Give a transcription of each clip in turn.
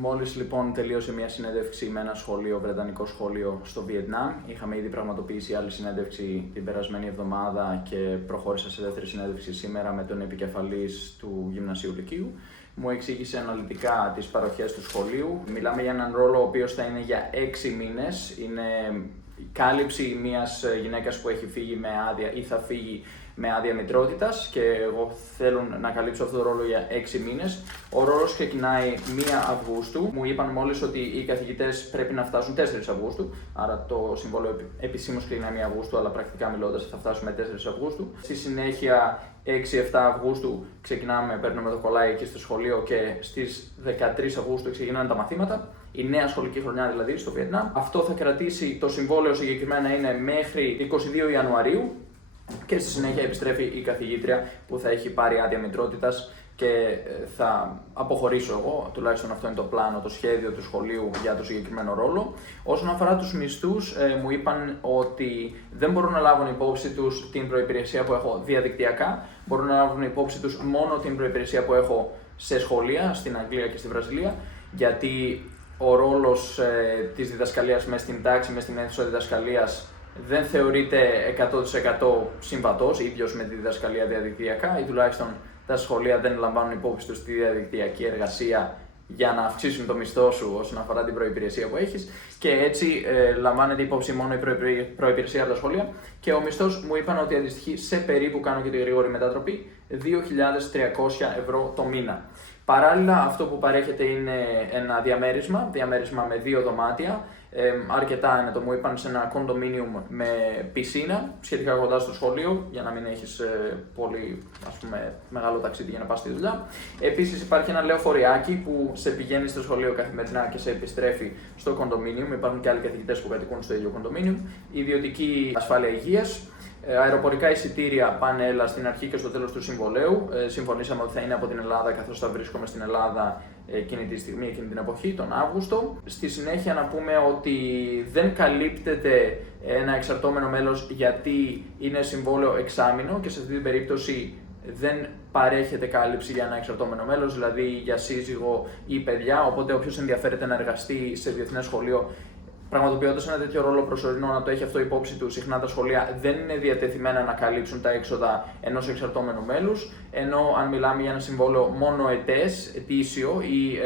Μόλις λοιπόν τελείωσε μια συνέντευξη με ένα σχολείο, βρετανικό σχολείο στο Βιετνάμ. Είχαμε ήδη πραγματοποιήσει άλλη συνέντευξη την περασμένη εβδομάδα και προχώρησα σε δεύτερη συνέντευξη σήμερα με τον επικεφαλής του Γυμνασίου Λυκείου. Μου εξήγησε αναλυτικά τις παροχές του σχολείου. Μιλάμε για έναν ρόλο ο οποίος θα είναι για 6 μήνες. Είναι η κάλυψη μιας γυναίκας που έχει φύγει με άδεια ή θα φύγει με άδεια μητρότητας και εγώ θέλω να καλύψω αυτόν τον ρόλο για 6 μήνες. Ο ρόλος ξεκινάει 1 Αυγούστου. Μου είπαν μόλις ότι οι καθηγητές πρέπει να φτάσουν 4 Αυγούστου, άρα το συμβόλαιο επισήμως ξεκινάει 1 Αυγούστου, αλλά πρακτικά μιλώντας θα φτάσουμε 4 Αυγούστου. Στη συνέχεια 6-7 Αυγούστου ξεκινάμε, παίρνουμε το κολλάι εκεί στο σχολείο και στις 13 Αυγούστου ξεκινάνε τα μαθήματα. Η νέα σχολική χρονιά δηλαδή στο Βιετνάμ. Αυτό θα κρατήσει, το συμβόλαιο συγκεκριμένα είναι μέχρι 22 Ιανουαρίου και στη συνέχεια επιστρέφει η καθηγήτρια που θα έχει πάρει άδεια μητρότητας και θα αποχωρήσω εγώ, τουλάχιστον αυτό είναι το πλάνο, το σχέδιο του σχολείου για το συγκεκριμένο ρόλο. Όσον αφορά τους μισθούς, μου είπαν ότι δεν μπορούν να λάβουν υπόψη τους την προϋπηρεσία που έχω διαδικτυακά, μπορούν να λάβουν υπόψη τους μόνο την προϋπηρεσία που έχω σε σχολεία, στην Αγγλία και στη Βραζιλία, γιατί ο ρόλος της διδασκαλίας μέσα στην τάξη, μέσα στην αίθουσα διδασκαλίας δεν θεωρείται 100% συμβατός, ίδιος με τη διδασκαλία διαδικτυακά ή τουλάχιστον τα σχολεία δεν λαμβάνουν υπόψη τους τη διαδικτυακή εργασία για να αυξήσουν το μισθό σου όσον αφορά την προϋπηρεσία που έχεις και έτσι λαμβάνεται υπόψη μόνο η προϋπηρεσία από τα σχολεία και ο μισθός μου είπαν ότι αντιστοιχεί σε περίπου, κάνω και τη γρήγορη μετατροπή, 2.300 ευρώ το μήνα. Παράλληλα, αυτό που παρέχεται είναι ένα διαμέρισμα με 2 δωμάτια. Αρκετά είναι το μου είπαν σε ένα κοντομίνιουμ με πισίνα, σχετικά κοντά στο σχολείο, για να μην έχεις πολύ μεγάλο ταξίδι για να πας στη δουλειά. Επίσης υπάρχει ένα λεωφοριάκι που σε πηγαίνει στο σχολείο καθημερινά και σε επιστρέφει στο κοντομίνιουμ. Υπάρχουν και άλλοι καθηγητές που κατοικούν στο ίδιο κοντομίνιουμ. Ιδιωτική ασφάλεια υγείας. Αεροπορικά εισιτήρια πάνε έλα στην αρχή και στο τέλος του συμβολέου. Συμφωνήσαμε ότι θα είναι από την Ελλάδα, καθώς θα βρίσκομαι στην Ελλάδα εκείνη τη στιγμή, εκείνη την εποχή, τον Αύγουστο. Στη συνέχεια να πούμε ότι δεν καλύπτεται ένα εξαρτώμενο μέλος γιατί είναι συμβόλαιο εξάμηνο και σε αυτή την περίπτωση δεν παρέχεται κάλυψη για ένα εξαρτώμενο μέλος, δηλαδή για σύζυγο ή παιδιά, οπότε όποιος ενδιαφέρεται να εργαστεί σε διεθνές σχολείο πραγματοποιώντας ένα τέτοιο ρόλο προσωρινό, να το έχει αυτό υπόψη του, συχνά τα σχολεία δεν είναι διατεθειμένα να καλύψουν τα έξοδα ενός εξαρτώμενου μέλους, ενώ αν μιλάμε για ένα συμβόλαιο μόνο ετήσιο ή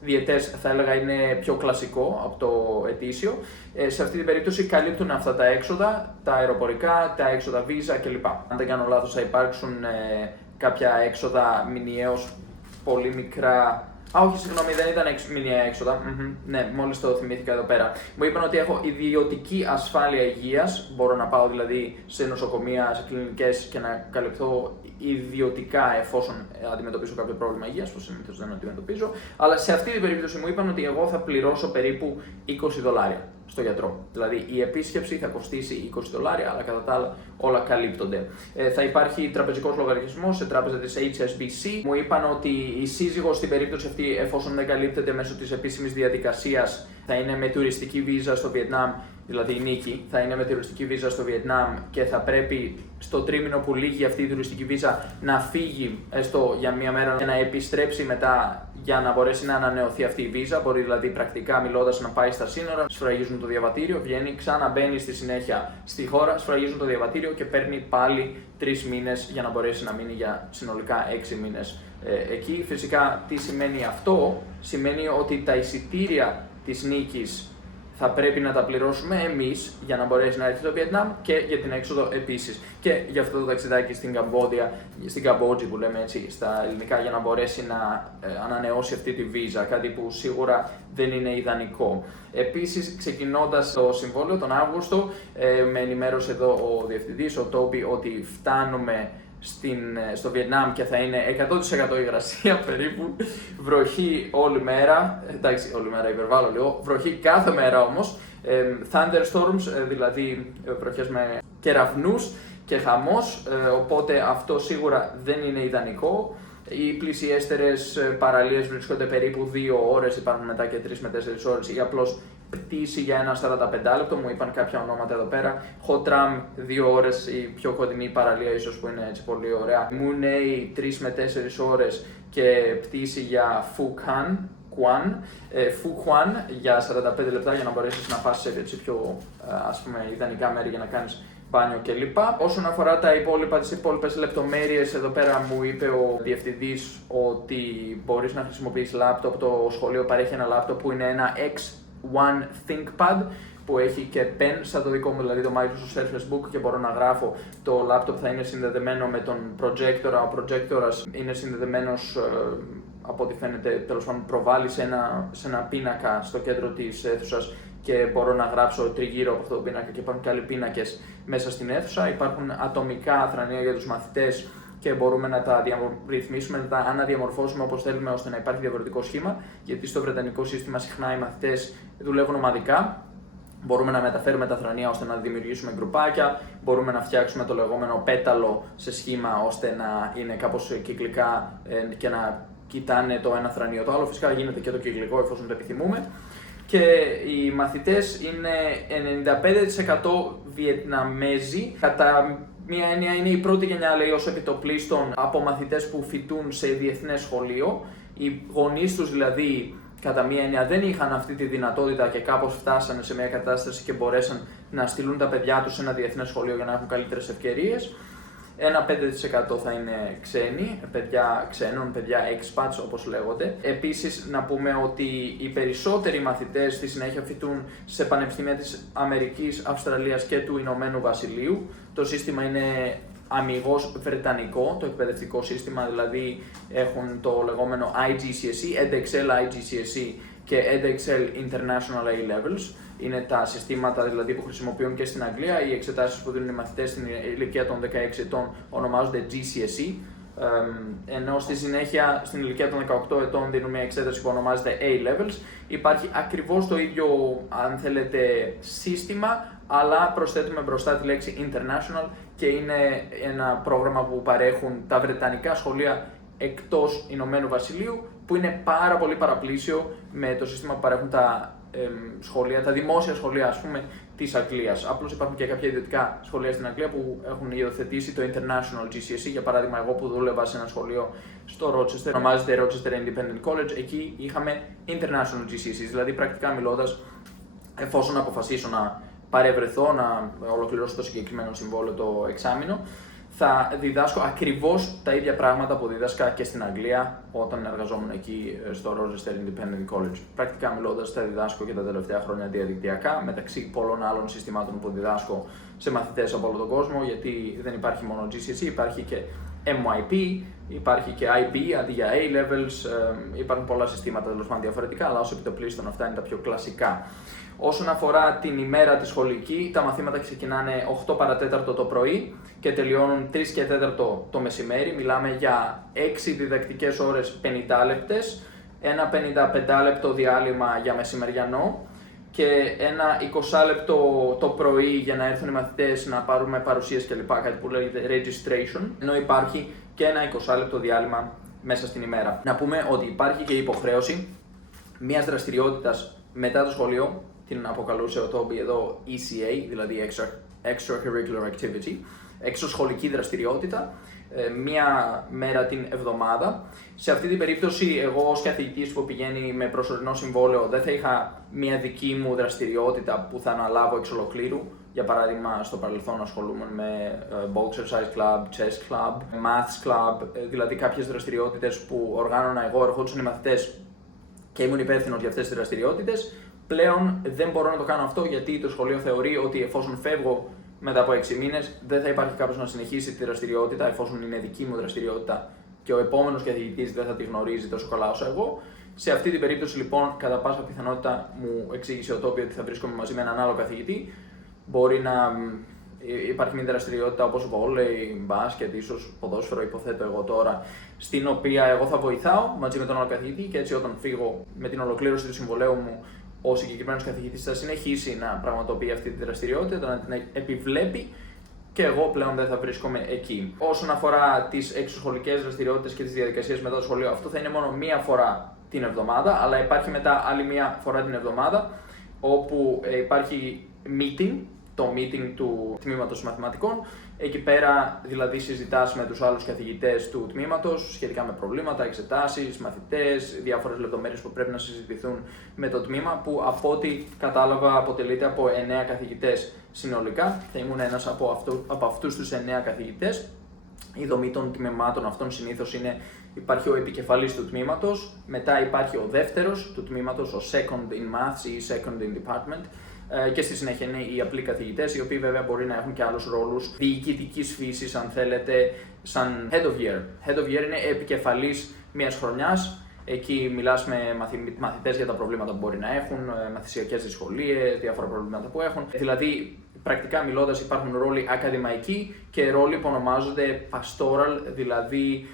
διετές θα έλεγα είναι πιο κλασικό από το ετήσιο. Σε αυτή την περίπτωση καλύπτουν αυτά τα έξοδα, τα αεροπορικά, τα έξοδα βίζα κλπ. Αν δεν κάνω λάθος θα υπάρξουν κάποια έξοδα μηνιαίως πολύ μικρά. Όχι, συγγνώμη, δεν ήταν μηνιαία έξοδα. Ναι, μόλις το θυμήθηκα εδώ πέρα. Μου είπαν ότι έχω ιδιωτική ασφάλεια υγείας. Μπορώ να πάω δηλαδή σε νοσοκομεία, σε κλινικές και να καλυφθώ ιδιωτικά εφόσον αντιμετωπίσω κάποιο πρόβλημα υγείας, που συνήθως δεν αντιμετωπίζω. Αλλά σε αυτή την περίπτωση μου είπαν ότι εγώ θα πληρώσω περίπου $20 στο γιατρό. Δηλαδή η επίσκεψη θα κοστίσει $20, αλλά κατά τα άλλα όλα καλύπτονται. Θα υπάρχει τραπεζικός λογαριασμός σε τράπεζα της HSBC. Μου είπαν ότι η σύζυγος στην περίπτωση αυτή, εφόσον δεν καλύπτεται μέσω της επίσημης διαδικασίας, θα είναι με τουριστική βίζα στο Βιετνάμ, δηλαδή η Νίκη θα είναι με τουριστική βίζα στο Βιετνάμ και θα πρέπει στο τρίμηνο που λύγει αυτή η τουριστική βίζα να φύγει έστω για 1 μέρα και να επιστρέψει μετά για να μπορέσει να ανανεωθεί αυτή η βίζα. Μπορεί δηλαδή πρακτικά μιλώντας να πάει στα σύνορα, σφραγίζουν το διαβατήριο, βγαίνει, ξαναμπαίνει στη συνέχεια στη χώρα, σφραγίζουν το διαβατήριο και παίρνει πάλι 3 μήνες για να μπορέσει να μείνει για συνολικά 6 μήνες εκεί. Φυσικά τι σημαίνει αυτό? Σημαίνει ότι τα εισιτήρια της Νίκης θα πρέπει να τα πληρώσουμε εμείς για να μπορέσει να έρθει στο Βιετνάμ και για την έξοδο επίσης. Και για αυτό το ταξιδάκι στην Καμπότζη που λέμε έτσι στα ελληνικά, για να μπορέσει να ανανεώσει αυτή τη βίζα, κάτι που σίγουρα δεν είναι ιδανικό. Επίσης, ξεκινώντας το συμβόλαιο τον Αύγουστο, με ενημέρωσε εδώ ο διευθυντής, ο Τόμπι, ότι φτάνουμε στο Βιετνάμ και θα είναι 100% υγρασία περίπου, βροχή όλη μέρα, εντάξει όλη μέρα υπερβάλλω λίγο, βροχή κάθε μέρα όμως, thunderstorms, δηλαδή βροχές με κεραυνούς και χαμός, οπότε αυτό σίγουρα δεν είναι ιδανικό. Οι πλησιέστερες παραλίες βρίσκονται περίπου 2 ώρες, υπάρχουν μετά και 3 με 4 ώρες ή απλώς πτήση για ένα 45 λεπτό, μου είπαν κάποια ονόματα εδώ πέρα. Hot Tram 2 ώρες, η πιο κοντινή παραλία ίσως που είναι έτσι πολύ ωραία. Moon 3 με 4 ώρες και πτήση για Phu Quan Fuquan για 45 λεπτά για να μπορέσεις να πας σε πιο ιδανικά μέρη για να κάνεις μπάνιο κλπ. Όσον αφορά τις υπόλοιπες λεπτομέρειες, εδώ πέρα μου είπε ο διευθυντής ότι μπορείς να χρησιμοποιείς λάπτοπ. Το σχολείο παρέχει ένα λάπτοπ που είναι ένα X1 ThinkPad που έχει και pen σαν το δικό μου, δηλαδή το Microsoft Surface Book, και μπορώ να γράφω. Το laptop θα είναι συνδεδεμένο με τον projector. Ο projector είναι συνδεδεμένος, από ό,τι φαίνεται, τέλος πάντων προβάλλει σε ένα πίνακα στο κέντρο της αίθουσας και μπορώ να γράψω τριγύρω από αυτό το πίνακα και υπάρχουν και άλλοι πίνακες μέσα στην αίθουσα. Υπάρχουν ατομικά θρανία για τους μαθητές και μπορούμε να τα ρυθμίσουμε, να τα αναδιαμορφώσουμε όπως θέλουμε ώστε να υπάρχει διαφορετικό σχήμα, γιατί στο βρετανικό σύστημα συχνά οι μαθητές δουλεύουν ομαδικά. Μπορούμε να μεταφέρουμε τα θρανία ώστε να δημιουργήσουμε γκρουπάκια, μπορούμε να φτιάξουμε το λεγόμενο πέταλο σε σχήμα ώστε να είναι κάπως κυκλικά και να κοιτάνε το ένα θρανίο το άλλο. Φυσικά γίνεται και το κυκλικό εφόσον το επιθυμούμε. Και οι μαθητές είναι 95% Βιετναμέζοι. Κατά μία έννοια είναι η πρώτη γενιά, λέει, ως επιτοπλίστων από μαθητές που φοιτούν σε διεθνές σχολείο. Οι γονείς τους δηλαδή κατά μία έννοια δεν είχαν αυτή τη δυνατότητα και κάπως φτάσανε σε μια κατάσταση και μπορέσαν να στείλουν τα παιδιά τους σε ένα διεθνές σχολείο για να έχουν καλύτερες ευκαιρίες. Ένα 5% θα είναι ξένοι, παιδιά ξένων, παιδιά expats όπως λέγονται. Επίσης να πούμε ότι οι περισσότεροι μαθητές στη συνέχεια φοιτούν σε πανεπιστήμια της Αμερικής, Αυστραλίας και του Ηνωμένου Βασιλείου. Το σύστημα είναι αμιγώς βρετανικό, το εκπαιδευτικό σύστημα, δηλαδή έχουν το λεγόμενο IGCSE, EdXL IGCSE και EdXL International A-Levels. Είναι τα συστήματα δηλαδή που χρησιμοποιούν και στην Αγγλία. Οι εξετάσεις που δίνουν οι μαθητές στην ηλικία των 16 ετών ονομάζονται GCSE, ενώ στη συνέχεια στην ηλικία των 18 ετών δίνουν μια εξέταση που ονομάζεται A-Levels. Υπάρχει ακριβώς το ίδιο, αν θέλετε, σύστημα, αλλά προσθέτουμε μπροστά τη λέξη International και είναι ένα πρόγραμμα που παρέχουν τα βρετανικά σχολεία εκτός Ηνωμένου Βασιλείου, που είναι πάρα πολύ παραπλήσιο με το σύστημα που παρέχουν τα σχολεία, τα δημόσια σχολεία, ας πούμε, της Αγγλίας. Απλώς υπάρχουν και κάποια ιδιωτικά σχολεία στην Αγγλία που έχουν υιοθετήσει το International GCSE. Για παράδειγμα, εγώ που δούλευα σε ένα σχολείο στο Rochester, ονομάζεται Rochester Independent College, εκεί είχαμε International GCSE, δηλαδή πρακτικά μιλώντας, εφόσον αποφασίσω να παρευρεθώ, να ολοκληρώσω το συγκεκριμένο συμβόλαιο το εξάμηνο, θα διδάσκω ακριβώς τα ίδια πράγματα που δίδασκα και στην Αγγλία όταν εργαζόμουν εκεί στο Rochester Independent College. Πρακτικά μιλώντας, τα διδάσκω και τα τελευταία χρόνια διαδικτυακά, μεταξύ πολλών άλλων συστημάτων που διδάσκω σε μαθητές από όλο τον κόσμο, γιατί δεν υπάρχει μόνο GCSE, υπάρχει και MYP, υπάρχει και IB αντί για A-Levels, υπάρχουν πολλά συστήματα τέλος πάντων διαφορετικά, αλλά ως επιτοπλίστων αυτά είναι τα πιο κλασικά. Όσον αφορά την ημέρα τη σχολική, τα μαθήματα ξεκινάνε 8 παρατέταρτο το πρωί και τελειώνουν 3 και 4 το μεσημέρι. Μιλάμε για 6 διδακτικές ώρες 50 λεπτές, ένα 55 λεπτό διάλειμμα για μεσημεριανό και ένα 20 λεπτό το πρωί για να έρθουν οι μαθητές να πάρουμε παρουσίες κλπ. Κάτι που λέγεται registration, ενώ υπάρχει και ένα 20 λεπτό διάλειμμα μέσα στην ημέρα. Να πούμε ότι υπάρχει και η υποχρέωση μιας δραστηριότητας μετά το σχολείο, την αποκαλούσε ο Τόμπι εδώ ECA, δηλαδή Extracurricular Activity, εξωσχολική δραστηριότητα, μία μέρα την εβδομάδα. Σε αυτή την περίπτωση, εγώ ως καθηγητής που πηγαίνει με προσωρινό συμβόλαιο δεν θα είχα μία δική μου δραστηριότητα που θα αναλάβω εξ ολοκλήρου. Για παράδειγμα, στο παρελθόν ασχολούμαι με Boxercise Club, Chess Club, Maths Club, δηλαδή κάποιες δραστηριότητες που οργάνωνα εγώ, ερχόντουσαν οι μαθητές και ήμουν υπεύθυνος για αυτές τις δραστηριότητες. Πλέον δεν μπορώ να το κάνω αυτό γιατί το σχολείο θεωρεί ότι εφόσον φεύγω μετά από 6 μήνες δεν θα υπάρχει κάποιος να συνεχίσει τη δραστηριότητα, εφόσον είναι δική μου δραστηριότητα και ο επόμενος καθηγητής δεν θα τη γνωρίζει τόσο καλά όσο εγώ. Σε αυτή την περίπτωση λοιπόν, κατά πάσα πιθανότητα, μου εξήγησε ο Τόμπι ότι θα βρίσκομαι μαζί με έναν άλλο καθηγητή. Μπορεί να υπάρχει μια δραστηριότητα όπως βόλεϊ, μπάσκετ, ίσως ποδόσφαιρο, υποθέτω εγώ τώρα, στην οποία εγώ θα βοηθάω μαζί με τον άλλο καθηγητή και έτσι όταν φύγω με την ολοκλήρωση του συμβολαίου μου, ο συγκεκριμένος καθηγητής θα συνεχίσει να πραγματοποιεί αυτή τη δραστηριότητα, να την επιβλέπει και εγώ πλέον δεν θα βρίσκομαι εκεί. Όσον αφορά τις εξωσχολικές δραστηριότητες και τις διαδικασίες μετά το σχολείο, αυτό θα είναι μόνο μία φορά την εβδομάδα, αλλά υπάρχει μετά άλλη μία φορά την εβδομάδα όπου υπάρχει meeting το meeting του τμήματος μαθηματικών. Εκεί πέρα δηλαδή συζητάς με τους άλλους καθηγητές του τμήματος σχετικά με προβλήματα, εξετάσεις, μαθητές, διάφορες λεπτομέρειες που πρέπει να συζητηθούν με το τμήμα, που από ό,τι κατάλαβα αποτελείται από 9 καθηγητές συνολικά. Θα ήμουν ένας από αυτούς τους 9 καθηγητές. Η δομή των τμήματων αυτών συνήθως είναι: υπάρχει ο επικεφαλής του τμήματος, μετά υπάρχει ο δεύτερος του τμήματος, ο second in maths ή second in department, και στη συνέχεια είναι οι απλοί καθηγητές, οι οποίοι βέβαια μπορεί να έχουν και άλλους ρόλους διοικητικής φύσης, αν θέλετε, σαν head of year. Head of year είναι επικεφαλής μιας χρονιάς. Εκεί μιλάς με μαθητές για τα προβλήματα που μπορεί να έχουν, μαθησιακές δυσκολίες, διάφορα προβλήματα που έχουν. Δηλαδή, πρακτικά μιλώντας, υπάρχουν ρόλοι ακαδημαϊκοί και ρόλοι που ονομάζονται pastoral, δηλαδή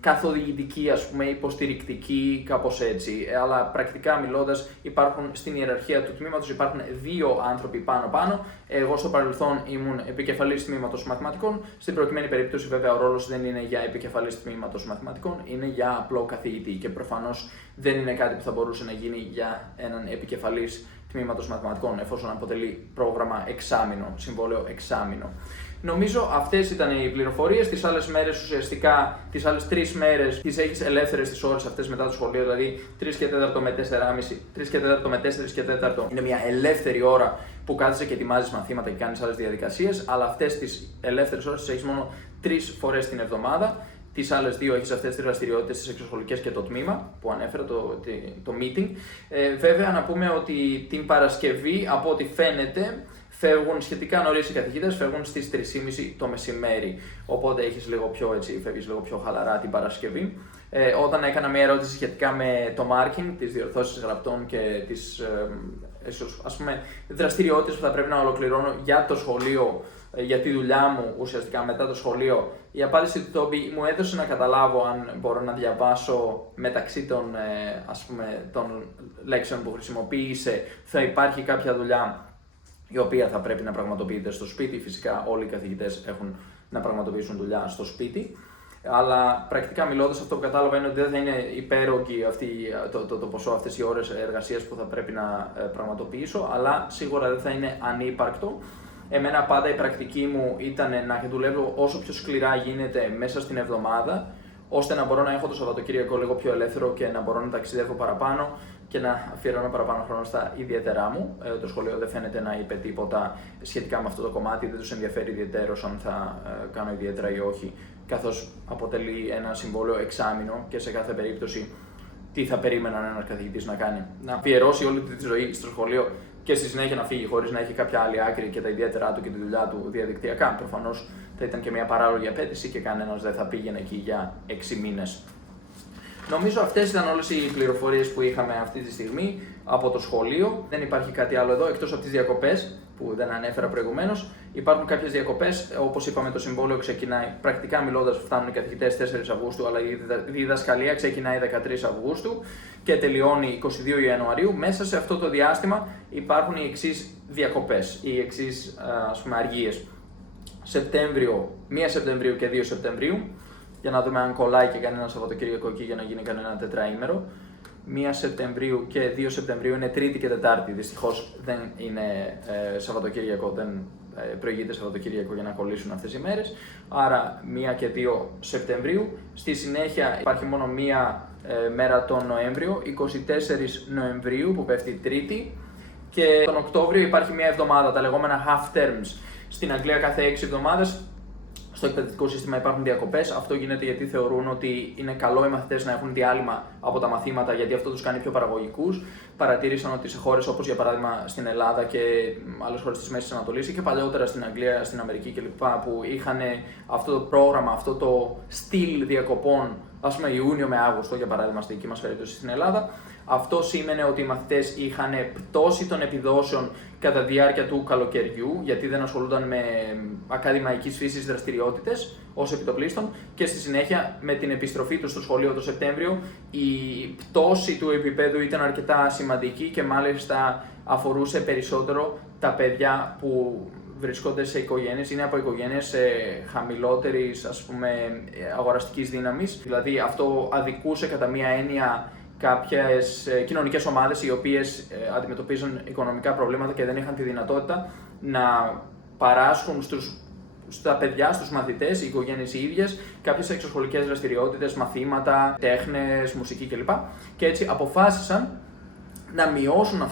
καθοδηγητική, ας πούμε, υποστηρικτική, κάπως έτσι. Αλλά πρακτικά μιλώντας, υπάρχουν στην ιεραρχία του τμήματος, υπάρχουν 2 άνθρωποι πάνω-πάνω. Εγώ στο παρελθόν ήμουν επικεφαλής τμήματος μαθηματικών. Στην προκειμένη περίπτωση, βέβαια, ο ρόλος δεν είναι για επικεφαλής τμήματος μαθηματικών, είναι για απλό καθηγητή. Και προφανώς δεν είναι κάτι που θα μπορούσε να γίνει για έναν επικεφαλής τμήματος μαθηματικών, εφόσον αποτελεί πρόγραμμα εξάμηνο, συμβόλαιο εξάμηνο. Νομίζω αυτές ήταν οι πληροφορίες. Τις άλλες μέρες, ουσιαστικά, τις άλλες 3 μέρες τις έχεις ελεύθερες τις ώρες αυτές μετά το σχολείο, δηλαδή 3 και 4 με 4,5, 3 και 4 με 4 και 4 είναι μια ελεύθερη ώρα που κάθεσαι και ετοιμάζεις μαθήματα και κάνεις άλλες διαδικασίες, αλλά αυτές τις ελεύθερες ώρες τις έχεις μόνο 3 φορές την εβδομάδα. Τις άλλες 2 έχεις αυτές τις δραστηριότητες, τις εξωσχολικές και το τμήμα που ανέφερα, το meeting. Βέβαια, να πούμε ότι την Παρασκευή, από ό,τι φαίνεται, φεύγουν σχετικά νωρίς οι καθηγητές, φεύγουν στις 3:30 το μεσημέρι. Οπότε φεύγεις λίγο πιο χαλαρά την Παρασκευή. Όταν έκανα μια ερώτηση σχετικά με το marking, τις διορθώσεις γραπτών και τις δραστηριότητες που θα πρέπει να ολοκληρώνω για το σχολείο, για τη δουλειά μου ουσιαστικά μετά το σχολείο, η απάντηση του Τόμπι μου έδωσε να καταλάβω αν μπορώ να διαβάσω μεταξύ των λέξεων που χρησιμοποίησε, θα υπάρχει κάποια δουλειά η οποία θα πρέπει να πραγματοποιείται στο σπίτι. Φυσικά όλοι οι καθηγητές έχουν να πραγματοποιήσουν δουλειά στο σπίτι. Αλλά πρακτικά μιλώντας, αυτό που κατάλαβα είναι ότι δεν θα είναι υπέρογκη το ποσό, αυτές οι ώρες εργασίας που θα πρέπει να πραγματοποιήσω, αλλά σίγουρα δεν θα είναι ανύπαρκτο. Εμένα πάντα η πρακτική μου ήταν να δουλεύω όσο πιο σκληρά γίνεται μέσα στην εβδομάδα, ώστε να μπορώ να έχω το Σαββατοκύριακο λίγο πιο ελεύθερο και να μπορώ να ταξιδεύω παραπάνω και να αφιερώνω παραπάνω χρόνο στα ιδιαίτερά μου. Το σχολείο δεν φαίνεται να είπε τίποτα σχετικά με αυτό το κομμάτι, δεν τους ενδιαφέρει ιδιαιτέρως αν θα κάνω ιδιαίτερα ή όχι, καθώς αποτελεί ένα συμβόλαιο εξάμηνο και σε κάθε περίπτωση τι θα περίμεναν ένας καθηγητής να κάνει? Να αφιερώσει όλη τη ζωή στο σχολείο και στη συνέχεια να φύγει χωρίς να έχει κάποια άλλη άκρη και τα ιδιαίτερά του και τη δουλειά του διαδικτυακά? Προφανώς θα ήταν και μια παράλογη απέτηση και κανένας δεν θα πήγαινε εκεί για 6 μήνες. Νομίζω αυτές ήταν όλες οι πληροφορίες που είχαμε αυτή τη στιγμή από το σχολείο. Δεν υπάρχει κάτι άλλο εδώ εκτός από τις διακοπές που δεν ανέφερα προηγουμένως. Υπάρχουν κάποιες διακοπές, όπως είπαμε, το συμβόλαιο ξεκινάει, πρακτικά μιλώντας, φτάνουν οι καθηγητές 4 Αυγούστου, αλλά η διδασκαλία ξεκινάει 13 Αυγούστου και τελειώνει 22 Ιανουαρίου. Μέσα σε αυτό το διάστημα υπάρχουν οι εξής διακοπές, οι εξής αργίες. 1 Σεπτεμβρίου και 2 Σεπτεμβρίου, για να δούμε αν κολλάει και κανένα Σαββατοκύριακο εκεί για να γίνει κανένα τετράήμερο. 1 Σεπτεμβρίου και 2 Σεπτεμβρίου είναι Τρίτη και Τετάρτη. Δυστυχώς δεν είναι Σαββατοκύριακο, δεν προηγείται Σαββατοκύριακο για να κολλήσουν αυτές οι μέρες. Άρα 1 και 2 Σεπτεμβρίου. Στη συνέχεια υπάρχει μόνο μία μέρα τον Νοέμβριο, 24 Νοεμβρίου που πέφτει Τρίτη. Και τον Οκτώβριο υπάρχει μία εβδομάδα, τα λεγόμενα half terms. Στην Αγγλία κάθε 6 εβδομάδες. Στο εκπαιδευτικό σύστημα υπάρχουν διακοπές. Αυτό γίνεται γιατί θεωρούν ότι είναι καλό οι μαθητές να έχουν διάλειμμα από τα μαθήματα, γιατί αυτό τους κάνει πιο παραγωγικούς. Παρατήρησαν ότι σε χώρες όπως για παράδειγμα στην Ελλάδα και άλλες χώρες της Μέσης Ανατολής ή και παλαιότερα στην Αγγλία, στην Αμερική κλπ. Που είχαν αυτό το πρόγραμμα, αυτό το στυλ διακοπών, ας πούμε Ιούνιο με Αύγουστο για παράδειγμα, στη δική μας περίπτωση στην Ελλάδα. Αυτό σήμαινε ότι οι μαθητές είχαν πτώση των επιδόσεων κατά τη διάρκεια του καλοκαιριού, γιατί δεν ασχολούνταν με ακαδημαϊκής φύσης δραστηριότητες ως επιτοπλίστων, και στη συνέχεια με την επιστροφή τους στο σχολείο το Σεπτέμβριο η πτώση του επίπεδου ήταν αρκετά σημαντική και μάλιστα αφορούσε περισσότερο τα παιδιά που βρισκόνται σε οικογένειες, είναι από οικογένειες χαμηλότερης αγοραστικής δύναμης. Δηλαδή αυτό αδικούσε κατά μία έννοια κάποιες κοινωνικές ομάδες οι οποίες αντιμετωπίζουν οικονομικά προβλήματα και δεν είχαν τη δυνατότητα να παράσχουν στα παιδιά, στους μαθητές, οι οικογένειες οι ίδιες, κάποιες εξωσχολικές δραστηριότητες, μαθήματα, τέχνες, μουσική κλπ. Και έτσι αποφάσισαν να μειώσουν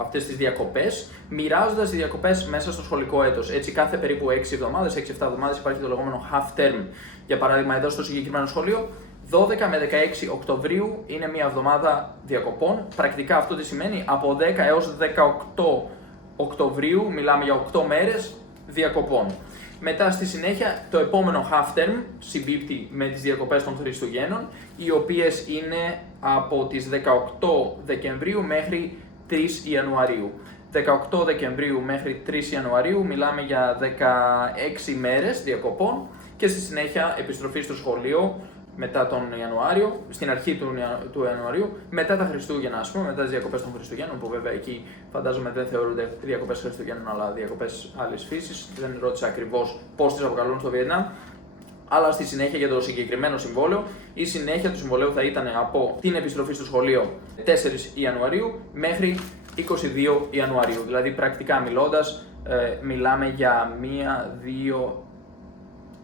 αυτές τις διακοπές, μοιράζοντας τις διακοπές μέσα στο σχολικό έτος. Έτσι, κάθε περίπου 6 εβδομάδες, 6-7 εβδομάδες υπάρχει το λεγόμενο half term. Για παράδειγμα, εδώ στο συγκεκριμένο σχολείο, 12 με 16 Οκτωβρίου είναι μια εβδομάδα διακοπών. Πρακτικά αυτό τι σημαίνει? Από 10 έως 18 Οκτωβρίου, μιλάμε για 8 μέρες διακοπών. Μετά στη συνέχεια το επόμενο half term συμπίπτει με τις διακοπές των Χριστουγέννων, οι οποίες είναι από τις 18 Δεκεμβρίου μέχρι 3 Ιανουαρίου. 18 Δεκεμβρίου μέχρι 3 Ιανουαρίου μιλάμε για 16 μέρες διακοπών και στη συνέχεια επιστροφή στο σχολείο μετά τον Ιανουάριο, στην αρχή του Ιανουαρίου, μετά τα Χριστούγεννα, ας πούμε, μετά τις διακοπές των Χριστουγέννων, που βέβαια εκεί φαντάζομαι δεν θεωρούνται διακοπές Χριστουγέννων, αλλά διακοπές άλλης φύσης. Δεν ρώτησα ακριβώς πώς τις αποκαλούν στο Βιετνάμ. Αλλά στη συνέχεια για το συγκεκριμένο συμβόλαιο, η συνέχεια του συμβολέου θα ήταν από την επιστροφή στο σχολείο 4 Ιανουαρίου μέχρι 22 Ιανουαρίου. Δηλαδή, πρακτικά μιλώντας, μιλάμε για 1, 2,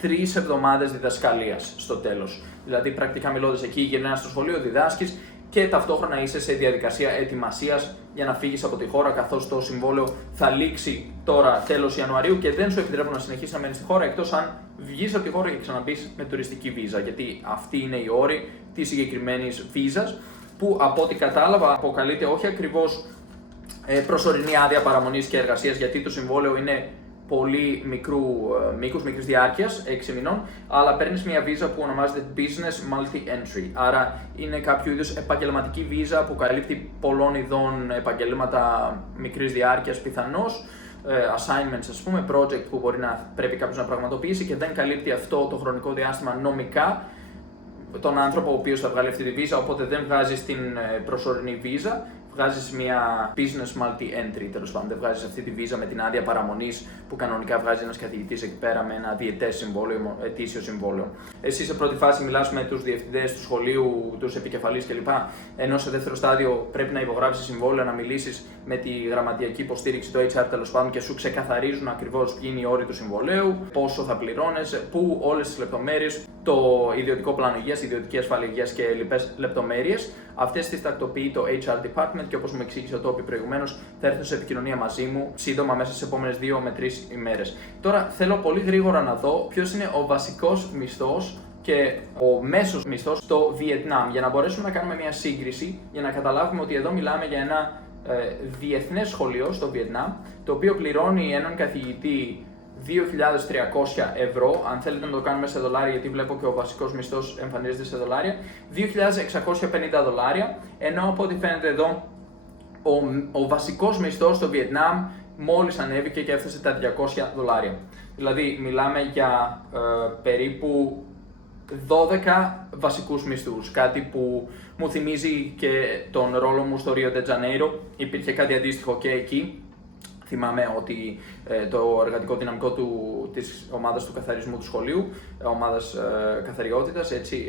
3 εβδομάδες διδασκαλίας στο τέλος. Δηλαδή, πρακτικά μιλώντας, εκεί γυρνάς στο σχολείο, διδάσκεις και ταυτόχρονα είσαι σε διαδικασία ετοιμασίας για να φύγεις από τη χώρα, καθώς το συμβόλαιο θα λήξει τώρα τέλος Ιανουαρίου και δεν σου επιτρέπουν να συνεχίσεις να μένεις στη χώρα, εκτός αν βγεις από τη χώρα και ξαναμπείς με τουριστική βίζα. Γιατί αυτή είναι η όρη της συγκεκριμένης βίζας, που από ό,τι κατάλαβα αποκαλείται όχι ακριβώς προσωρινή άδεια παραμονής και εργασίας, γιατί το συμβόλαιο είναι πολύ μικρού μήκους, μικρής διάρκειας, 6 μηνών, αλλά παίρνεις μια βίζα που ονομάζεται Business Multi-Entry. Άρα είναι κάποιο είδους επαγγελματική βίζα που καλύπτει πολλών ειδών επαγγέλματα μικρής διάρκειας πιθανώς, assignments, ας πούμε, project που μπορεί να πρέπει κάποιος να πραγματοποιήσει και δεν καλύπτει αυτό το χρονικό διάστημα νομικά τον άνθρωπο ο οποίος θα βγάλει αυτή τη βίζα, οπότε δεν βγάζεις την προσωρινή βίζα. Βγάζεις μια business multi-entry, τέλος πάντων. Δεν βγάζεις αυτή τη βίζα με την άδεια παραμονής που κανονικά βγάζει ένας καθηγητής εκεί πέρα με ένα διετές συμβόλαιο, ετήσιο συμβόλαιο. Εσύ σε πρώτη φάση μιλάς με τους διευθυντές του σχολείου, τους επικεφαλείς κλπ. Ενώ σε δεύτερο στάδιο πρέπει να υπογράψεις συμβόλαιο, να μιλήσεις με τη γραμματιακή υποστήριξη, το HR τέλος πάντων, και σου ξεκαθαρίζουν ακριβώς ποιοι είναι οι όροι του συμβολαίου, πόσο θα πληρώνεις, πού, όλες τις λεπτομέρειες, το ιδιωτικό πλάνο υγείας, ιδιωτική ασφάλεια υγείας και λοιπές λεπτομέρειες. Αυτές τις τακτοποιεί το HR department και όπως μου εξήγησε ο Τόπι προηγουμένως, θα έρθουν σε επικοινωνία μαζί μου σύντομα μέσα στις επόμενες 2 με 3 ημέρες. Τώρα θέλω πολύ γρήγορα να δω ποιος είναι ο βασικός μισθός και ο μέσος μισθός στο Βιετνάμ, για να μπορέσουμε να κάνουμε μια σύγκριση, για να καταλάβουμε ότι εδώ μιλάμε για ένα διεθνές σχολείο στο Βιετνάμ, το οποίο πληρώνει έναν καθηγητή 2.300 ευρώ, αν θέλετε να το κάνουμε σε δολάρια, γιατί βλέπω και ο βασικός μισθός εμφανίζεται σε δολάρια, 2.650 δολάρια, ενώ από ό,τι φαίνεται εδώ ο βασικός μισθός στο Βιετνάμ μόλις ανέβηκε και έφτασε τα 200 δολάρια. Δηλαδή μιλάμε για περίπου 12 βασικούς μισθούς, κάτι που μου θυμίζει και τον ρόλο μου στο Rio de Janeiro, υπήρχε κάτι αντίστοιχο και εκεί. Θυμάμαι ότι το εργατικό δυναμικό της ομάδας του καθαρισμού του σχολείου, ομάδας καθαριότητας, έτσι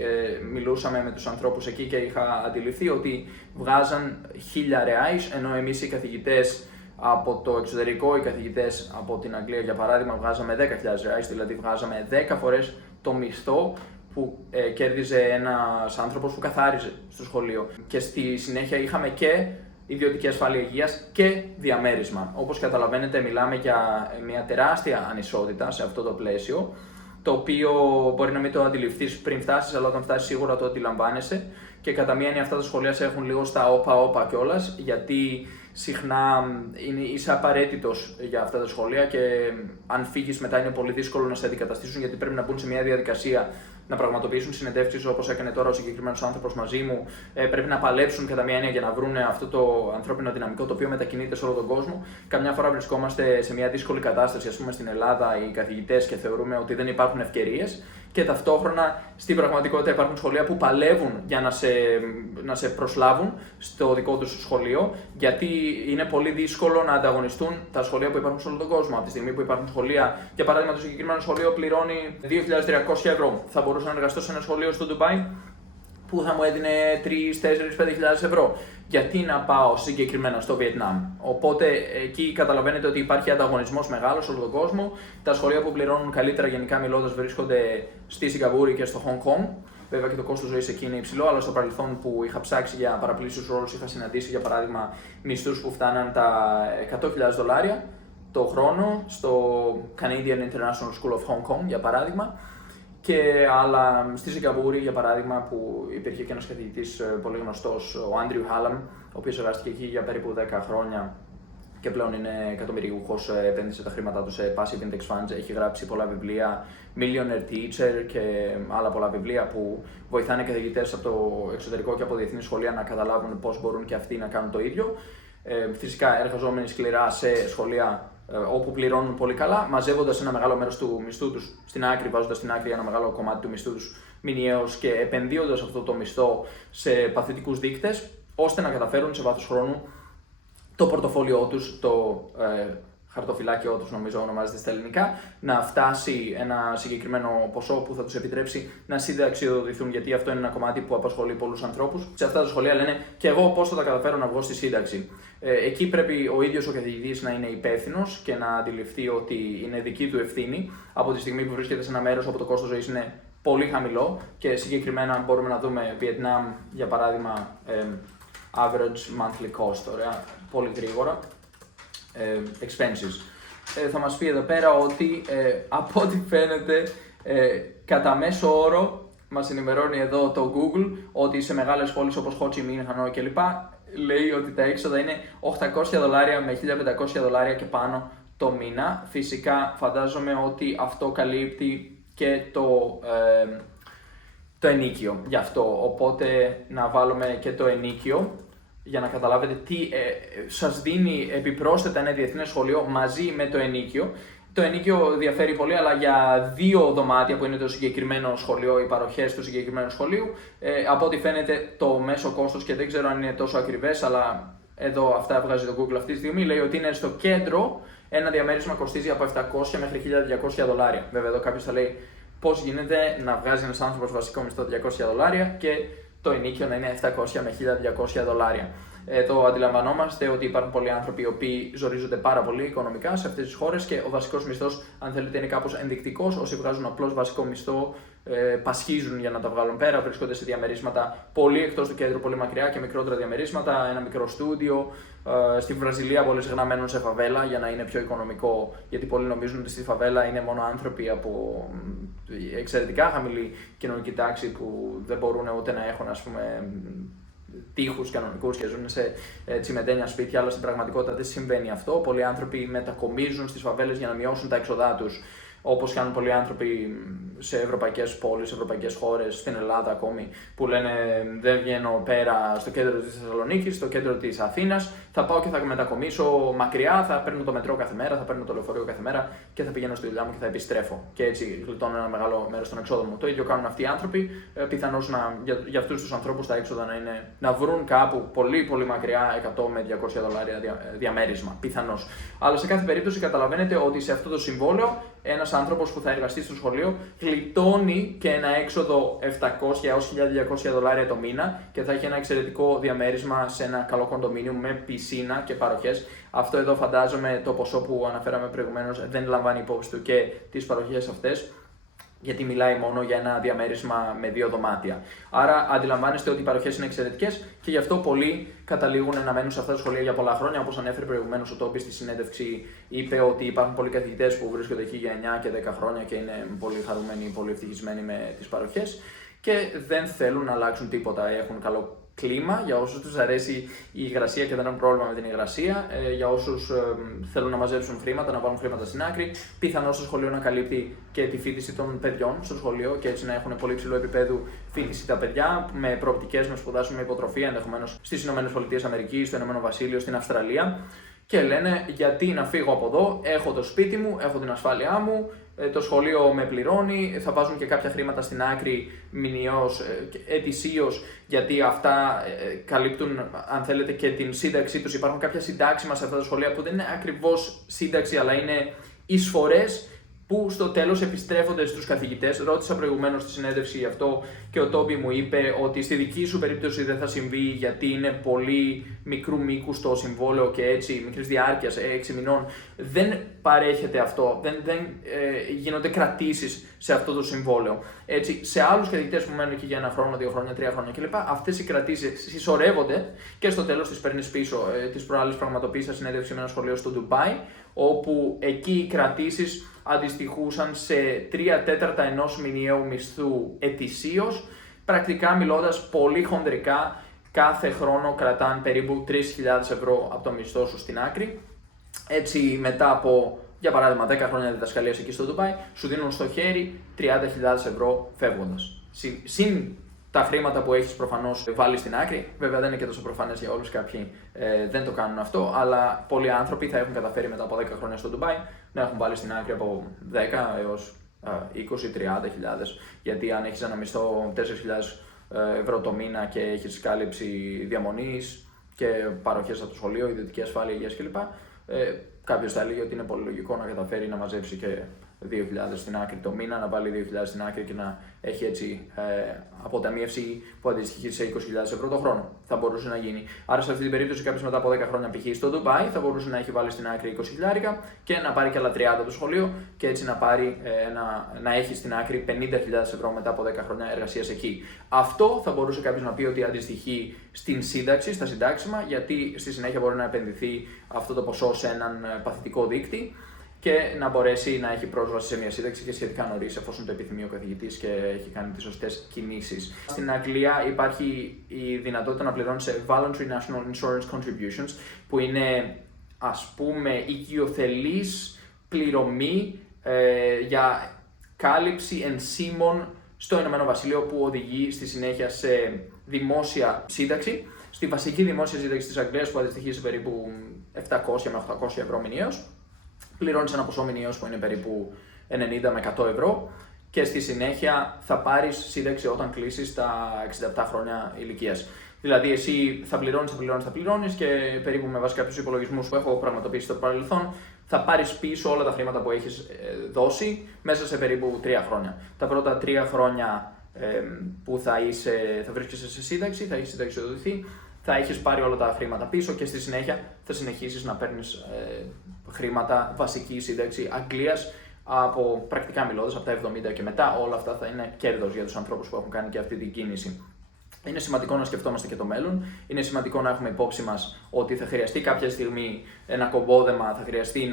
μιλούσαμε με τους ανθρώπους εκεί και είχα αντιληφθεί ότι βγάζαν 1.000 ρεάις, ενώ εμείς οι καθηγητές από το εξωτερικό, οι καθηγητές από την Αγγλία για παράδειγμα, βγάζαμε 10.000 ρεάις, δηλαδή βγάζαμε 10 φορές το μισθό που κέρδιζε ένας άνθρωπος που καθάριζε στο σχολείο. Και στη συνέχεια είχαμε και ιδιωτική ασφάλεια υγείας και διαμέρισμα. Όπως καταλαβαίνετε, μιλάμε για μια τεράστια ανισότητα σε αυτό το πλαίσιο, το οποίο μπορεί να μην το αντιληφθείς πριν φτάσεις, αλλά όταν φτάσεις σίγουρα το αντιλαμβάνεσαι. Και κατά μία έννοια αυτά τα σχολεία σε έχουν λίγο στα όπα κιόλας, γιατί συχνά είσαι απαραίτητος για αυτά τα σχολεία και αν φύγεις μετά είναι πολύ δύσκολο να σε αντικαταστήσουν, γιατί πρέπει να μπουν σε μια διαδικασία να πραγματοποιήσουν συνεντεύξεις όπως έκανε τώρα ο συγκεκριμένος άνθρωπος μαζί μου. Πρέπει να παλέψουν κατά μία έννοια για να βρουν αυτό το ανθρώπινο δυναμικό το οποίο μετακινείται σε όλο τον κόσμο. Καμιά φορά βρισκόμαστε σε μια δύσκολη κατάσταση, ας πούμε στην Ελλάδα, οι καθηγητές, και θεωρούμε ότι δεν υπάρχουν ευκαιρίες. Και ταυτόχρονα στην πραγματικότητα υπάρχουν σχολεία που παλεύουν για να σε προσλάβουν στο δικό τους σχολείο, γιατί είναι πολύ δύσκολο να ανταγωνιστούν τα σχολεία που υπάρχουν σε όλο τον κόσμο. Από τη στιγμή που υπάρχουν σχολεία, για παράδειγμα, το συγκεκριμένο σχολείο πληρώνει 2.300 ευρώ. Θα μπορούσα να εργαστώ σε ένα σχολείο στο Ντουμπάι που θα μου έδινε 3, 4, 5.000 ευρώ. Γιατί να πάω συγκεκριμένα στο Βιετνάμ? Οπότε εκεί καταλαβαίνετε ότι υπάρχει ανταγωνισμός μεγάλος όλο τον κόσμο. Τα σχολεία που πληρώνουν καλύτερα, γενικά μιλώντας, βρίσκονται στη Σιγκαπούρη και στο Χονγκ Κονγκ. Βέβαια και το κόστος ζωής εκεί είναι υψηλό, αλλά στο παρελθόν που είχα ψάξει για παραπλήσιους ρόλους είχα συναντήσει για παράδειγμα μισθούς που φτάναν τα $100,000 το χρόνο στο Canadian International School of Hong Kong για παράδειγμα. Και άλλα στη Σιγκαπούρη, για παράδειγμα, που υπήρχε και ένας καθηγητής πολύ γνωστός, ο Άντριου Χάλαμ, ο οποίος εργάστηκε εκεί για περίπου 10 χρόνια και πλέον είναι εκατομμυριούχος, επένδυσε τα χρήματά του σε passive index funds, έχει γράψει πολλά βιβλία, Millionaire Teacher και άλλα πολλά βιβλία που βοηθάνε καθηγητές από το εξωτερικό και από διεθνή σχολεία να καταλάβουν πώς μπορούν και αυτοί να κάνουν το ίδιο. Φυσικά εργαζόμενοι σκληρά σε σχολεία όπου πληρώνουν πολύ καλά, μαζεύοντας ένα μεγάλο μέρος του μισθού τους στην άκρη, βάζοντας στην άκρη ένα μεγάλο κομμάτι του μισθού τους μηνιαίως και επενδύοντας αυτό το μισθό σε παθητικούς δείκτες, ώστε να καταφέρουν σε βάθος χρόνου το πορτοφόλιό τους, το χαρτοφυλάκιό τους νομίζω ονομάζεται στα ελληνικά, να φτάσει ένα συγκεκριμένο ποσό που θα τους επιτρέψει να συνταξιοδοτηθούν, γιατί αυτό είναι ένα κομμάτι που απασχολεί πολλούς ανθρώπους. Σε αυτά τα σχολεία λένε και εγώ πώς θα τα καταφέρω να βγω στη σύνταξη. Εκεί πρέπει ο ίδιος ο καθηγητής να είναι υπεύθυνος και να αντιληφθεί ότι είναι δική του ευθύνη από τη στιγμή που βρίσκεται σε ένα μέρος όπου το κόστος ζωής είναι πολύ χαμηλό και συγκεκριμένα μπορούμε να δούμε Βιετνάμ για παράδειγμα average monthly cost, ωραία, πολύ γρήγορα. Expenses. Θα μας πει εδώ πέρα ότι από ό,τι φαίνεται κατά μέσο όρο μας ενημερώνει εδώ το Google ότι σε μεγάλες πόλεις όπως Ho Chi Minh, Hanoi κλπ. Λέει ότι τα έξοδα είναι $800 με $1.500 και πάνω το μήνα. Φυσικά φαντάζομαι ότι αυτό καλύπτει και το ενίκιο γι' αυτό, οπότε να βάλουμε και το ενίκιο για να καταλάβετε τι σας δίνει επιπρόσθετα ένα διεθνές σχολείο μαζί με το ενίκιο. Το ενίκιο διαφέρει πολύ, αλλά για 2 δωμάτια που είναι το συγκεκριμένο σχολείο, οι παροχές του συγκεκριμένου σχολείου, από ό,τι φαίνεται το μέσο κόστος, και δεν ξέρω αν είναι τόσο ακριβές, αλλά εδώ αυτά βγάζει το Google αυτή τη στιγμή, λέει ότι είναι στο κέντρο ένα διαμέρισμα κοστίζει από $700 μέχρι $1.200. Βέβαια εδώ κάποιος θα λέει πώς γίνεται να βγάζει ένας άνθρωπος βασικό μισθό $200 και το ενίκιο να είναι $700 με $1.200. Το αντιλαμβανόμαστε ότι υπάρχουν πολλοί άνθρωποι οι οποίοι ζορίζονται πάρα πολύ οικονομικά σε αυτές τις χώρες και ο βασικός μισθός, αν θέλετε, είναι κάπως ενδεικτικός. Όσοι βγάζουν απλώς βασικό μισθό πασχίζουν για να τα βγάλουν πέρα, βρίσκονται σε διαμερίσματα πολύ εκτός του κέντρου, πολύ μακριά και μικρότερα διαμερίσματα, ένα μικρό στούντιο. Στη Βραζιλία πολύ συχνά μένουν σε φαβέλα για να είναι πιο οικονομικό, γιατί πολλοί νομίζουν ότι στη φαβέλα είναι μόνο άνθρωποι από εξαιρετικά χαμηλή κοινωνική τάξη που δεν μπορούν ούτε να έχουν, ας πούμε, τοίχους κανονικούς και ζουν σε τσιμεντένια σπίτια, αλλά στην πραγματικότητα δεν συμβαίνει αυτό. Πολλοί άνθρωποι μετακομίζουν στις φαβέλες για να μειώσουν τα έξοδά τους, όπως κάνουν πολλοί άνθρωποι σε ευρωπαϊκές πόλεις, σε ευρωπαϊκές χώρες, στην Ελλάδα ακόμη, που λένε δεν βγαίνω πέρα στο κέντρο της Θεσσαλονίκης, στο κέντρο της Αθήνας, θα πάω και θα μετακομίσω μακριά, θα παίρνω το μετρό κάθε μέρα, θα παίρνω το λεωφορείο κάθε μέρα και θα πηγαίνω στη δουλειά μου και θα επιστρέφω. Και έτσι γλιτώνω ένα μεγάλο μέρος των εξόδων μου. Το ίδιο κάνουν αυτοί οι άνθρωποι. Πιθανώς για αυτούς τους ανθρώπους τα έξοδα να βρουν κάπου πολύ πολύ μακριά $100 με $200 διαμέρισμα. Πιθανώς. Αλλά σε κάθε περίπτωση καταλαβαίνετε ότι σε αυτό το συμβόλαιο ένας άνθρωπος που θα εργαστεί στο σχολείο γλιτώνει και ένα έξοδο $700 έως $1.200 το μήνα και θα έχει ένα εξαιρετικό διαμέρισμα σε ένα καλό κοντομίνιο με πισίνα και παροχές. Αυτό εδώ φαντάζομαι το ποσό που αναφέραμε προηγουμένως δεν λαμβάνει υπόψη του και τις παροχές αυτές, γιατί μιλάει μόνο για ένα διαμέρισμα με 2 δωμάτια. Άρα αντιλαμβάνεστε ότι οι παροχές είναι εξαιρετικές και γι' αυτό πολλοί καταλήγουν να μένουν σε αυτά τα σχολεία για πολλά χρόνια. Όπως ανέφερε προηγουμένως ο Τόμπι στη συνέντευξη, είπε ότι υπάρχουν πολλοί καθηγητές που βρίσκονται εκεί για 9 και 10 χρόνια και είναι πολύ χαρούμενοι, πολύ ευτυχισμένοι με τις παροχές και δεν θέλουν να αλλάξουν τίποτα. Έχουν καλό κλίμα, για όσους τους αρέσει η υγρασία και δεν έχουν πρόβλημα με την υγρασία, για όσους θέλουν να μαζέψουν χρήματα, να βάλουν χρήματα στην άκρη, πιθανώς το σχολείο να καλύπτει και τη φοιτηση των παιδιών στο σχολείο και έτσι να έχουν πολύ ψηλό επίπεδο φοιτηση τα παιδιά, με προοπτικές να σπουδάσουν με υποτροφία ενδεχομένως στις ΗΠΑ, στο Ηνωμένο Βασίλειο, στην Αυστραλία. Και λένε γιατί να φύγω από εδώ, έχω το σπίτι μου, έχω την ασφάλειά μου, το σχολείο με πληρώνει, θα βάζουν και κάποια χρήματα στην άκρη μηνιαίως, ετησίως, γιατί αυτά καλύπτουν, αν θέλετε, και την σύνταξή τους. Υπάρχουν κάποια συντάξιμα σε αυτά τα σχολεία που δεν είναι ακριβώς σύνταξη, αλλά είναι εισφορές που στο τέλος επιστρέφονται στους καθηγητές. Ρώτησα προηγουμένως στη συνέντευξη αυτό και ο Τόμπι μου είπε ότι στη δική σου περίπτωση δεν θα συμβεί γιατί είναι πολύ μικρού μήκους το συμβόλαιο και έτσι, μικρής διάρκειας, 6 μηνών. Δεν παρέχεται αυτό, δεν γίνονται κρατήσεις σε αυτό το συμβόλαιο. Έτσι, σε άλλους καθηγητές που μένουν εκεί για 1 χρόνο, 2 χρόνια, 3 χρόνια κλπ. Αυτές οι κρατήσεις συσσωρεύονται και στο τέλος τις παίρνεις πίσω. Τις προάλλες πραγματοποίησα συνέντευξη με ένα σχολείο στο Ντουμπάι, όπου εκεί οι κρατήσεις αντιστοιχούσαν σε 3/4 ενός μηνιαίου μισθού ετησίως. Πρακτικά μιλώντας, πολύ χονδρικά, κάθε χρόνο κρατάνε περίπου 3.000 ευρώ από το μισθό σου στην άκρη. Έτσι, μετά από, για παράδειγμα, 10 χρόνια διδασκαλίας εκεί στο Ντουμπάι, σου δίνουν στο χέρι 30.000 ευρώ φεύγοντας. Συν τα χρήματα που έχεις προφανώς βάλει στην άκρη, βέβαια δεν είναι και τόσο προφανές για όλους, κάποιοι δεν το κάνουν αυτό, αλλά πολλοί άνθρωποι θα έχουν καταφέρει μετά από 10 χρόνια στο Ντουμπάι να έχουν βάλει στην άκρη από 10 έως 20-30 χιλιάδες. Γιατί αν έχεις ένα μισθό 4.000 ευρώ το μήνα και έχεις κάλυψη διαμονής και παροχές από το σχολείο, ιδιωτική ασφάλεια, υγείας κλπ. Κάποιος θα έλεγε ότι είναι πολύ λογικό να καταφέρει να μαζέψει και 2.000 στην άκρη το μήνα, να βάλει 2.000 στην άκρη και να έχει έτσι αποταμίευση που αντιστοιχεί σε 20.000 ευρώ το χρόνο. Θα μπορούσε να γίνει. Άρα, σε αυτή την περίπτωση, κάποιος μετά από 10 χρόνια π.χ. στο Ντουμπάι θα μπορούσε να έχει βάλει στην άκρη 20.000 και να πάρει και άλλα 30 από το σχολείο και έτσι να έχει στην άκρη 50.000 ευρώ μετά από 10 χρόνια εργασίας εκεί. Αυτό θα μπορούσε κάποιος να πει ότι αντιστοιχεί στην σύνταξη, στα συντάξιμα, γιατί στη συνέχεια μπορεί να επενδυθεί αυτό το ποσό σε έναν παθητικό δείκτη και να μπορέσει να έχει πρόσβαση σε μια σύνταξη και σχετικά νωρίς, εφόσον το επιθυμεί ο καθηγητής και έχει κάνει τις σωστές κινήσεις. Στην Αγγλία υπάρχει η δυνατότητα να πληρώνει σε Voluntary National Insurance Contributions, που είναι, ας πούμε, οικειοθελής πληρωμή για κάλυψη ενσύμων στο Ηνωμένο Βασίλειο, που οδηγεί στη συνέχεια σε δημόσια σύνταξη. Στη βασική δημόσια σύνταξη της Αγγλίας, που αντιστοιχεί σε περίπου 700 με 800 ευρώ μηνιαίως, πληρώνεις ένα ποσό μηνιαίως που είναι περίπου 90 με 100 ευρώ και στη συνέχεια θα πάρεις σύνταξη όταν κλείσεις τα 67 χρόνια ηλικίας. Δηλαδή, εσύ θα πληρώνεις και περίπου με βάση κάποιους υπολογισμούς που έχω πραγματοποιήσει στο παρελθόν, θα πάρεις πίσω όλα τα χρήματα που έχεις δώσει μέσα σε περίπου 3 χρόνια. Τα πρώτα 3 χρόνια που θα βρίσκεσαι σε σύνταξη, θα έχεις συνταξιοδοτηθεί, θα έχεις πάρει όλα τα χρήματα πίσω και στη συνέχεια θα συνεχίσεις να παίρνεις χρήματα, βασική σύνταξη Αγγλίας, από πρακτικά μιλώντας από τα 70 και μετά. Όλα αυτά θα είναι κέρδος για τους ανθρώπους που έχουν κάνει και αυτή την κίνηση. Είναι σημαντικό να σκεφτόμαστε και το μέλλον. Είναι σημαντικό να έχουμε υπόψη μας ότι θα χρειαστεί κάποια στιγμή ένα κομπόδεμα, θα χρειαστεί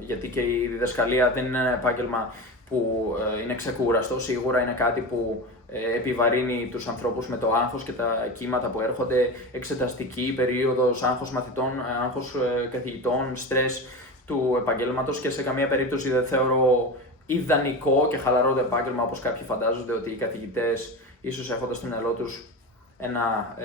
γιατί και η διδασκαλία δεν είναι ένα επάγγελμα που είναι ξεκούραστο. Σίγουρα είναι κάτι που επιβαρύνει τους ανθρώπους με το άγχος και τα κύματα που έρχονται, εξεταστική περίοδος, άγχος μαθητών, άγχος καθηγητών, στρες του επαγγέλματος, και σε καμία περίπτωση δεν θεωρώ ιδανικό και χαλαρό το επάγγελμα όπως κάποιοι φαντάζονται, ότι οι καθηγητές, ίσως έχοντας στο μυαλό τους ένα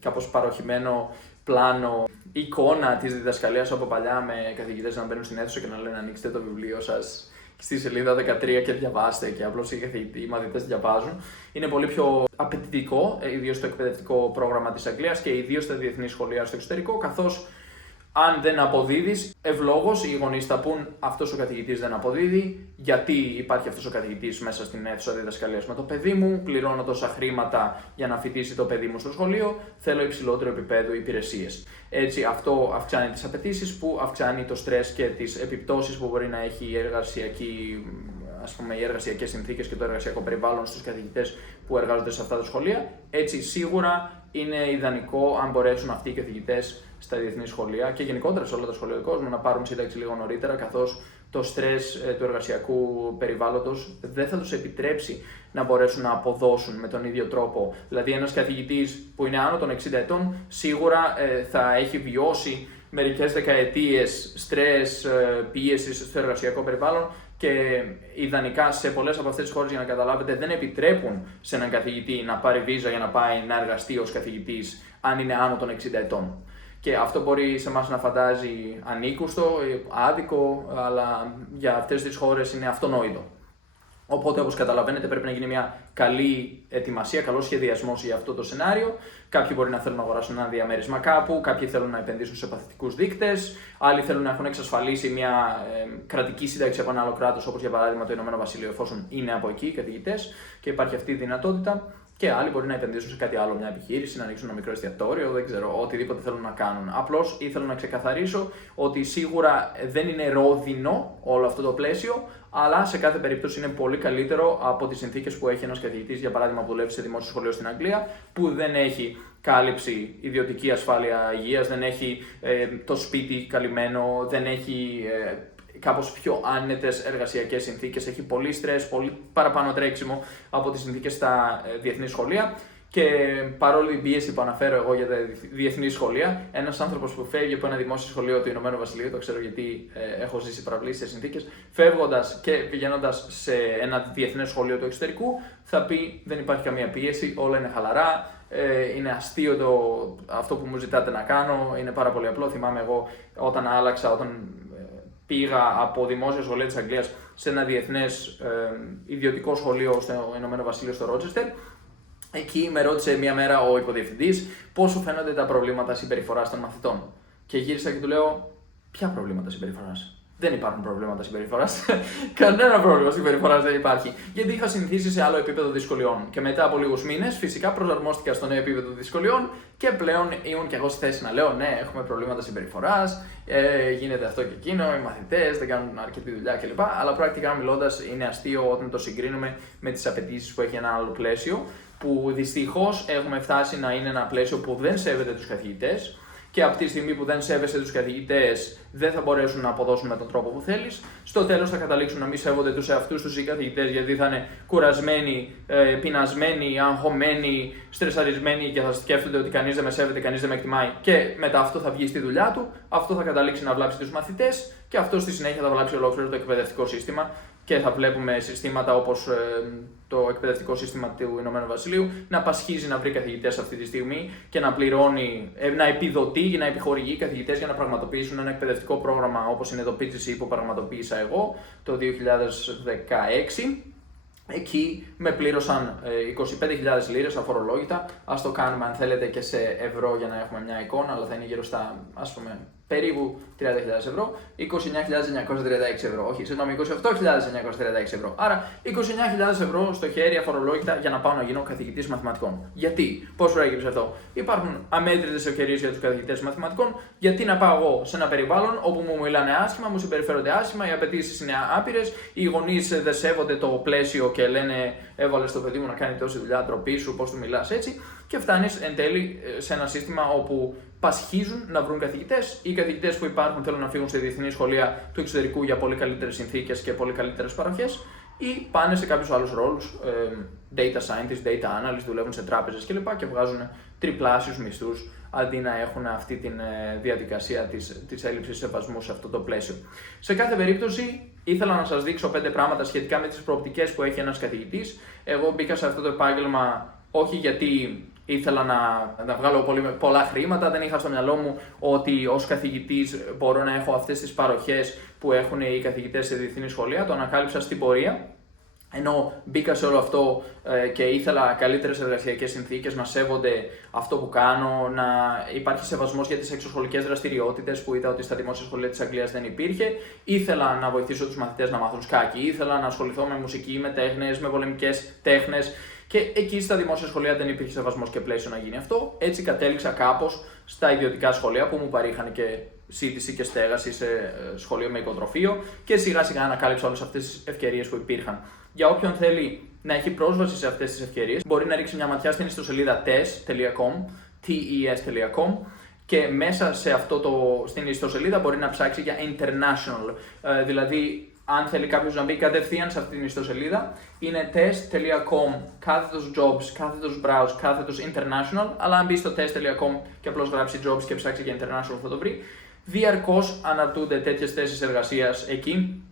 κάπως παροχημένο πλάνο, εικόνα της διδασκαλίας από παλιά, με καθηγητές να μπαίνουν στην αίθουσα και να λένε ανοίξτε το βιβλίο σας στη σελίδα 13 και διαβάστε, και απλώς οι μαθητές διαβάζουν. Είναι πολύ πιο απαιτητικό, ιδίως στο εκπαιδευτικό πρόγραμμα της Αγγλίας και ιδίως στα διεθνή σχολεία στο εξωτερικό, καθώς αν δεν αποδίδεις, ευλόγως οι γονείς θα πούν αυτός ο καθηγητής δεν αποδίδει, γιατί υπάρχει αυτός ο καθηγητής μέσα στην αίθουσα διδασκαλίας με το παιδί μου, πληρώνω τόσα χρήματα για να φοιτήσει το παιδί μου στο σχολείο, θέλω υψηλότερο επίπεδο υπηρεσίες. Έτσι, αυτό αυξάνει τις απαιτήσεις, που αυξάνει το στρες και τις επιπτώσεις που μπορεί να έχει οι εργασιακές συνθήκες και το εργασιακό περιβάλλον στους καθηγητές που εργάζονται σε αυτά τα σχολεία. Έτσι, σίγουρα είναι ιδανικό αν μπορέσουν αυτοί οι καθηγητές στα διεθνή σχολεία και γενικότερα σε όλα τα σχολεία του κόσμου να πάρουν σύνταξη λίγο νωρίτερα, καθώς το στρες του εργασιακού περιβάλλοντος δεν θα τους επιτρέψει να μπορέσουν να αποδώσουν με τον ίδιο τρόπο. Δηλαδή, ένας καθηγητής που είναι άνω των 60 ετών σίγουρα θα έχει βιώσει μερικές δεκαετίες στρες, πίεσης στο εργασιακό περιβάλλον, και ιδανικά σε πολλές από αυτές τις χώρες, για να καταλάβετε, δεν επιτρέπουν σε έναν καθηγητή να πάρει βίζα για να πάει να εργαστεί ως καθηγητής αν είναι άνω των 60 ετών. Και αυτό μπορεί σε εμάς να φαντάζει ανήκουστο, άδικο, αλλά για αυτές τις χώρες είναι αυτονόητο. Οπότε, όπως καταλαβαίνετε, πρέπει να γίνει μια καλή ετοιμασία, καλός σχεδιασμός για αυτό το σενάριο. Κάποιοι μπορεί να θέλουν να αγοράσουν ένα διαμέρισμα κάπου, κάποιοι θέλουν να επενδύσουν σε παθητικούς δείκτες, άλλοι θέλουν να έχουν εξασφαλίσει μια κρατική σύνταξη από ένα άλλο κράτος, όπως για παράδειγμα το Ηνωμένο Βασίλειο, εφόσον είναι από εκεί οι καθηγητές και υπάρχει αυτή η δυνατότητα. Και άλλοι μπορεί να επενδύσουν σε κάτι άλλο, μια επιχείρηση, να ανοίξουν ένα μικρό εστιατόριο, δεν ξέρω, οτιδήποτε θέλουν να κάνουν. Απλώς ήθελα να ξεκαθαρίσω ότι σίγουρα δεν είναι ρόδινο όλο αυτό το πλαίσιο, αλλά σε κάθε περίπτωση είναι πολύ καλύτερο από τις συνθήκες που έχει ένας καθηγητής, για παράδειγμα, που δουλεύει σε δημόσιο σχολείο στην Αγγλία, που δεν έχει κάλυψη ιδιωτική ασφάλεια υγείας, δεν έχει το σπίτι καλυμμένο, δεν έχει κάπως πιο άνετες εργασιακές συνθήκες, έχει πολύ στρες, πολύ παραπάνω τρέξιμο από τις συνθήκες στα διεθνή σχολεία. Και παρόλη την πίεση που αναφέρω εγώ για τα διεθνή σχολεία, ένας άνθρωπος που φεύγει από ένα δημόσιο σχολείο του Ηνωμένου Βασιλείου, το ξέρω γιατί έχω ζήσει παραβλήσεις συνθήκες, φεύγοντας και πηγαίνοντας σε ένα διεθνές σχολείο του εξωτερικού, θα πει δεν υπάρχει καμία πίεση, όλα είναι χαλαρά. Είναι αστείο αυτό που μου ζητάτε να κάνω, είναι πάρα πολύ απλό. Θυμάμαι εγώ όταν πήγα από δημόσια σχολεία της Αγγλίας σε ένα διεθνές ιδιωτικό σχολείο στο Ηνωμένο Βασίλειο, στο Ρότσεστερ. Εκεί με ρώτησε μία μέρα ο υποδιευθυντής πώς σου φαίνονται τα προβλήματα συμπεριφοράς των μαθητών. Και γύρισα και του λέω: ποια προβλήματα συμπεριφοράς? Δεν υπάρχουν προβλήματα συμπεριφοράς. Κανένα πρόβλημα συμπεριφοράς δεν υπάρχει. Γιατί είχα συνηθίσει σε άλλο επίπεδο δυσκολιών. Και μετά από λίγους μήνες, φυσικά προσαρμόστηκα στο νέο επίπεδο δυσκολιών και πλέον ήμουν και εγώ στη θέση να λέω: ναι, έχουμε προβλήματα συμπεριφοράς, γίνεται αυτό και εκείνο, οι μαθητές δεν κάνουν αρκετή δουλειά κλπ. Αλλά πρακτικά μιλώντας, είναι αστείο όταν το συγκρίνουμε με τις απαιτήσεις που έχει ένα άλλο πλαίσιο, που δυστυχώς έχουμε φτάσει να είναι ένα πλαίσιο που δεν σέβεται τους καθηγητές. Και από τη στιγμή που δεν σέβεσαι τους καθηγητές, δεν θα μπορέσουν να αποδώσουν με τον τρόπο που θέλεις. Στο τέλος θα καταλήξουν να μην σέβονται τους εαυτούς τους οι καθηγητές, γιατί θα είναι κουρασμένοι, πεινασμένοι, αγχωμένοι, στρεσαρισμένοι και θα σκέφτονται ότι κανείς δεν με σέβεται, κανείς δεν με εκτιμάει. Και μετά αυτό θα βγει στη δουλειά του, αυτό θα καταλήξει να βλάψει τους μαθητές και αυτό στη συνέχεια θα βλάψει ολόκληρο το εκπαιδευτικό σύστημα. Και θα βλέπουμε συστήματα όπως το εκπαιδευτικό σύστημα του Ηνωμένου Βασιλείου να πασχίζει να βρει καθηγητές αυτή τη στιγμή και να πληρώνει, να επιδοτεί, να επιχορηγεί καθηγητές για να πραγματοποιήσουν ένα εκπαιδευτικό πρόγραμμα όπως είναι το PGCE που πραγματοποίησα εγώ το 2016. Εκεί με πλήρωσαν 25.000 λίρες αφορολόγητα. Ας το κάνουμε αν θέλετε και σε ευρώ για να έχουμε μια εικόνα, αλλά θα είναι γύρω στα, ας πούμε, περίπου 30.000 ευρώ, 29.936 ευρώ, όχι, συγγνώμη, 28.936 ευρώ. Άρα 29.000 ευρώ στο χέρι αφορολόγητα για να πάω να γίνω καθηγητής μαθηματικών. Γιατί, πώς προέκυψε αυτό? Υπάρχουν αμέτρητες ευκαιρίες για τους καθηγητές μαθηματικών. Γιατί να πάω εγώ σε ένα περιβάλλον όπου μου μιλάνε άσχημα, μου συμπεριφέρονται άσχημα, οι απαιτήσεις είναι άπειρες, οι γονείς δεν σέβονται το πλαίσιο και λένε έβαλες το παιδί μου να κάνει τόση δουλειά, ντροπή σου, πώς του μιλάς έτσι. Και φτάνεις εν τέλει σε ένα σύστημα όπου πασχίζουν να βρουν καθηγητές. Οι καθηγητές που υπάρχουν θέλουν να φύγουν σε διεθνή σχολεία του εξωτερικού για πολύ καλύτερες συνθήκες και πολύ καλύτερες παροχές, ή πάνε σε κάποιους άλλους ρόλους, data scientist, data analyst, δουλεύουν σε τράπεζες κλπ. Και βγάζουν τριπλάσιους μισθούς αντί να έχουν αυτή τη διαδικασία της έλλειψης σεβασμού σε αυτό το πλαίσιο. Σε κάθε περίπτωση, ήθελα να σας δείξω 5 πράγματα σχετικά με τις προοπτικές που έχει ένας καθηγητής. Εγώ μπήκα σε αυτό το επάγγελμα όχι γιατί ήθελα να βγάλω πολλά χρήματα, δεν είχα στο μυαλό μου ότι ως καθηγητής μπορώ να έχω αυτές τις παροχές που έχουν οι καθηγητές σε διεθνή σχολεία. Το ανακάλυψα στην πορεία, ενώ μπήκα σε όλο αυτό και ήθελα καλύτερες εργασιακές συνθήκες, να σέβονται αυτό που κάνω, να υπάρχει σεβασμός για τις εξωσχολικές δραστηριότητες που είδα ότι στα δημόσια σχολεία της Αγγλίας δεν υπήρχε. Ήθελα να βοηθήσω τους μαθητές να μάθουν σκάκι, ήθελα να ασχοληθώ με μουσική, με τέχνες, με πολεμικές τέχνες. Και εκεί στα δημόσια σχολεία δεν υπήρχε σεβασμός και πλαίσιο να γίνει αυτό. Έτσι κατέληξα κάπως στα ιδιωτικά σχολεία που μου παρήχαν και σύντηση και στέγαση σε σχολείο με οικοτροφείο και σιγά σιγά ανακάλυψα όλες αυτές τις ευκαιρίες που υπήρχαν. Για όποιον θέλει να έχει πρόσβαση σε αυτές τις ευκαιρίες, μπορεί να ρίξει μια ματιά στην ιστοσελίδα tes.com και μέσα σε στην ιστοσελίδα μπορεί να ψάξει για international, δηλαδή αν θέλει κάποιος να μπει κατευθείαν σε αυτή την ιστοσελίδα, είναι test.com, /jobs, /browse, /international, αλλά αν μπει στο test.com και απλώς γράψει jobs και ψάξει για international θα το βρει. Διαρκώς αναρτούνται τέτοιες θέσεις εργασίας εκεί.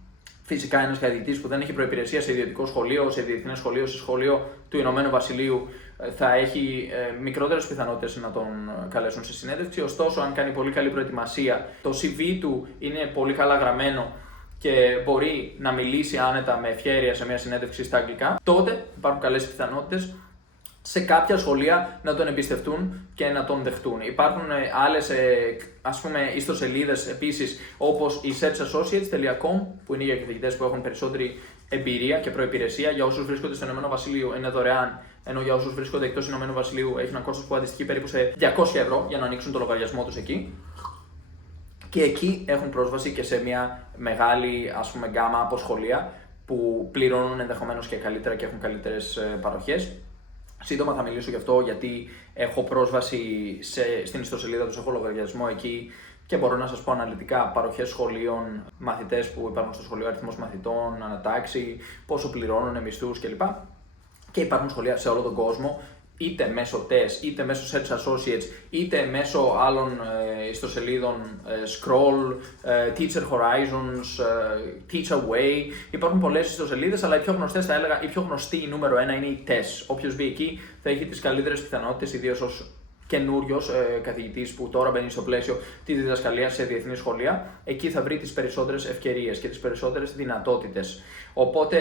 Φυσικά ένας καθηγητής που δεν έχει προϋπηρεσία σε ιδιωτικό σχολείο, σε διεθνές σχολείο, σε σχολείο του Ηνωμένου Βασιλείου θα έχει μικρότερες πιθανότητες να τον καλέσουν σε συνέντευξη. Ωστόσο, αν κάνει πολύ καλή προετοιμασία, το CV του είναι πολύ καλά γραμμένο και μπορεί να μιλήσει άνετα με ευχέρεια σε μια συνέντευξη στα αγγλικά, τότε υπάρχουν καλές πιθανότητες σε κάποια σχολεία να τον εμπιστευτούν και να τον δεχτούν. Υπάρχουν άλλες ιστοσελίδες επίσης, όπως η searchassociates.com, που είναι για καθηγητές που έχουν περισσότερη εμπειρία και προϋπηρεσία. Για όσους βρίσκονται στο Ηνωμένο Βασίλειο είναι δωρεάν, ενώ για όσους βρίσκονται εκτός Ηνωμένου Βασιλείου έχει ένα κόστος που αντιστοιχεί περίπου σε 200 ευρώ για να ανοίξουν το λογαριασμό τους εκεί. Και εκεί έχουν πρόσβαση και σε μια μεγάλη γκάμα από σχολεία που πληρώνουν ενδεχομένως και καλύτερα και έχουν καλύτερες παροχές. Σύντομα θα μιλήσω γι' αυτό, γιατί έχω πρόσβαση στην ιστοσελίδα τους, έχω λογαριασμό εκεί και μπορώ να σας πω αναλυτικά παροχές σχολείων, μαθητές που υπάρχουν στο σχολείο, αριθμός μαθητών, ανατάξη, πόσο πληρώνουν, μισθούς κλπ. Και υπάρχουν σχολεία σε όλο τον κόσμο, είτε μέσω TES, είτε μέσω Search Associates, είτε μέσω άλλων ιστοσελίδων Scroll, Teacher Horizons, Teach Away. Υπάρχουν πολλές ιστοσελίδες, αλλά οι πιο γνωστές, θα έλεγα, η πιο γνωστή, η νούμερο 1 είναι η TES. Όποιος μπει εκεί θα έχει τις καλύτερες πιθανότητες, ιδίως ως καινούριος καθηγητής που τώρα μπαίνει στο πλαίσιο της διδασκαλίας σε διεθνή σχολεία. Εκεί θα βρει τις περισσότερες ευκαιρίες και τις περισσότερες δυνατότητες. Οπότε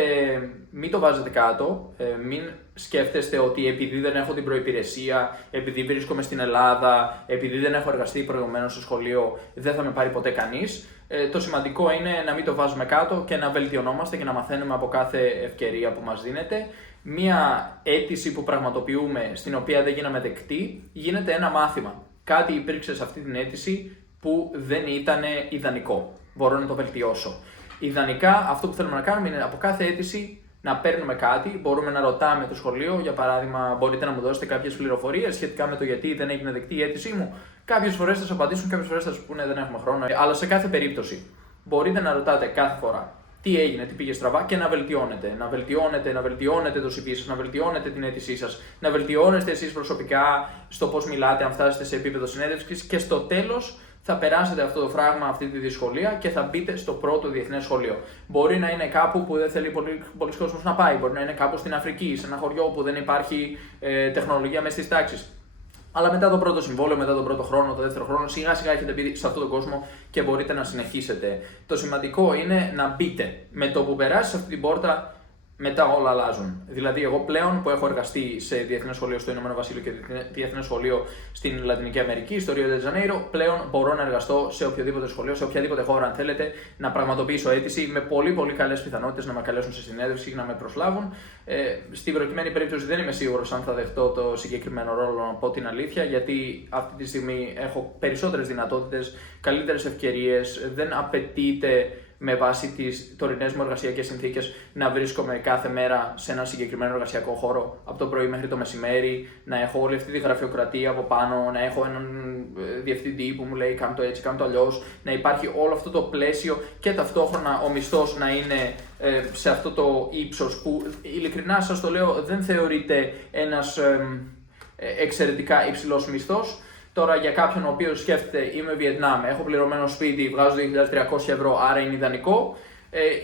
μην το βάζετε κάτω, μην σκέφτεστε ότι επειδή δεν έχω την προϋπηρεσία, επειδή βρίσκομαι στην Ελλάδα, επειδή δεν έχω εργαστεί προηγουμένως στο σχολείο, δεν θα με πάρει ποτέ κανείς. Το σημαντικό είναι να μην το βάζουμε κάτω και να βελτιωνόμαστε και να μαθαίνουμε από κάθε ευκαιρία που μας δίνεται. Μία αίτηση που πραγματοποιούμε, στην οποία δεν γίναμε δεκτοί, γίνεται ένα μάθημα. Κάτι υπήρξε σε αυτή την αίτηση που δεν ήταν ιδανικό. Μπορώ να το βελτιώσω. Ιδανικά, αυτό που θέλουμε να κάνουμε είναι από κάθε αίτηση να παίρνουμε κάτι. Μπορούμε να ρωτάμε το σχολείο, για παράδειγμα, μπορείτε να μου δώσετε κάποιες πληροφορίες σχετικά με το γιατί δεν έγινε δεκτή η αίτησή μου. Κάποιες φορές θα σας απαντήσουν, κάποιες φορές θα σας πούνε δεν έχουμε χρόνο. Αλλά σε κάθε περίπτωση μπορείτε να ρωτάτε κάθε φορά τι έγινε, τι πήγε στραβά και να βελτιώνετε. Να βελτιώνετε το CV σας, να βελτιώνετε την αίτησή σας, να βελτιώνεστε εσείς προσωπικά στο πώς μιλάτε, αν φτάσετε σε επίπεδο συνέντευξης και στο τέλος θα περάσετε αυτό το φράγμα, αυτή τη δυσκολία και θα μπείτε στο πρώτο διεθνές σχολείο. Μπορεί να είναι κάπου που δεν θέλει πολλοί κόσμος να πάει, μπορεί να είναι κάπου στην Αφρική, σε ένα χωριό που δεν υπάρχει τεχνολογία μέσα στις τάξεις. Αλλά μετά το πρώτο συμβόλαιο, μετά τον πρώτο χρόνο, το δεύτερο χρόνο, σιγά σιγά έχετε μπει σε αυτόν τον κόσμο και μπορείτε να συνεχίσετε. Το σημαντικό είναι να μπείτε. Με το που περάσει σε αυτή την πόρτα, μετά όλα αλλάζουν. Δηλαδή, εγώ πλέον που έχω εργαστεί σε διεθνές σχολείο στο Ηνωμένο Βασίλειο και διεθνές σχολείο στην Λατινική Αμερική, στο Ρίο ντε Τζανέιρο, πλέον μπορώ να εργαστώ σε οποιοδήποτε σχολείο, σε οποιαδήποτε χώρα, αν θέλετε, να πραγματοποιήσω αίτηση με πολύ καλές πιθανότητες να με καλέσουν σε συνέντευξη και να με προσλάβουν. Στην προκειμένη περίπτωση δεν είμαι σίγουρος αν θα δεχτώ το συγκεκριμένο ρόλο, να πω την αλήθεια, γιατί αυτή τη στιγμή έχω περισσότερες δυνατότητες, καλύτερες ευκαιρίες, δεν απαιτείται με βάση τις τωρινές μου εργασιακές συνθήκες να βρίσκομαι κάθε μέρα σε ένα συγκεκριμένο εργασιακό χώρο από το πρωί μέχρι το μεσημέρι, να έχω όλη αυτή τη γραφειοκρατία από πάνω, να έχω έναν διευθυντή που μου λέει κάνε το έτσι, κάνε το αλλιώς, να υπάρχει όλο αυτό το πλαίσιο και ταυτόχρονα ο μισθός να είναι σε αυτό το ύψος που ειλικρινά σας το λέω δεν θεωρείται ένας εξαιρετικά υψηλός μισθός. Τώρα για κάποιον ο οποίος σκέφτεται είμαι Βιετνάμ, έχω πληρωμένο σπίτι, βγάζω 2.300 ευρώ, άρα είναι ιδανικό,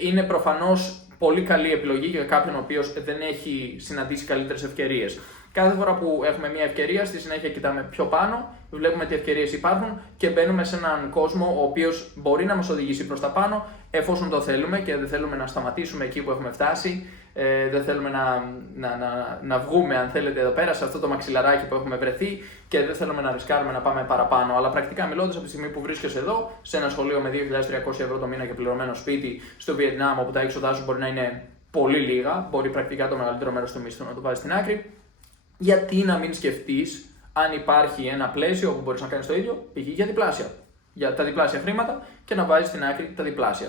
είναι προφανώς πολύ καλή επιλογή για κάποιον ο οποίος δεν έχει συναντήσει καλύτερες ευκαιρίες. Κάθε φορά που έχουμε μια ευκαιρία, στη συνέχεια κοιτάμε πιο πάνω, βλέπουμε τι ευκαιρίες υπάρχουν και μπαίνουμε σε έναν κόσμο ο οποίος μπορεί να μας οδηγήσει προς τα πάνω εφόσον το θέλουμε και δεν θέλουμε να σταματήσουμε εκεί που έχουμε φτάσει. Δεν θέλουμε να βγούμε, αν θέλετε, εδώ πέρα σε αυτό το μαξιλαράκι που έχουμε βρεθεί και δεν θέλουμε να ρισκάρουμε να πάμε παραπάνω. Αλλά πρακτικά μιλώντας, από τη στιγμή που βρίσκεσαι εδώ, σε ένα σχολείο με 2.300 ευρώ το μήνα και πληρωμένο σπίτι στο Βιετνάμ, όπου τα έξοδά σου μπορεί να είναι πολύ λίγα, μπορεί πρακτικά το μεγαλύτερο μέρος του μισθού να το βάζεις στην άκρη, γιατί να μην σκεφτείς αν υπάρχει ένα πλαίσιο όπου μπορείς να κάνεις το ίδιο, π.χ. για διπλάσια. Για τα διπλάσια χρήματα και να βάζεις στην άκρη τα διπλάσια.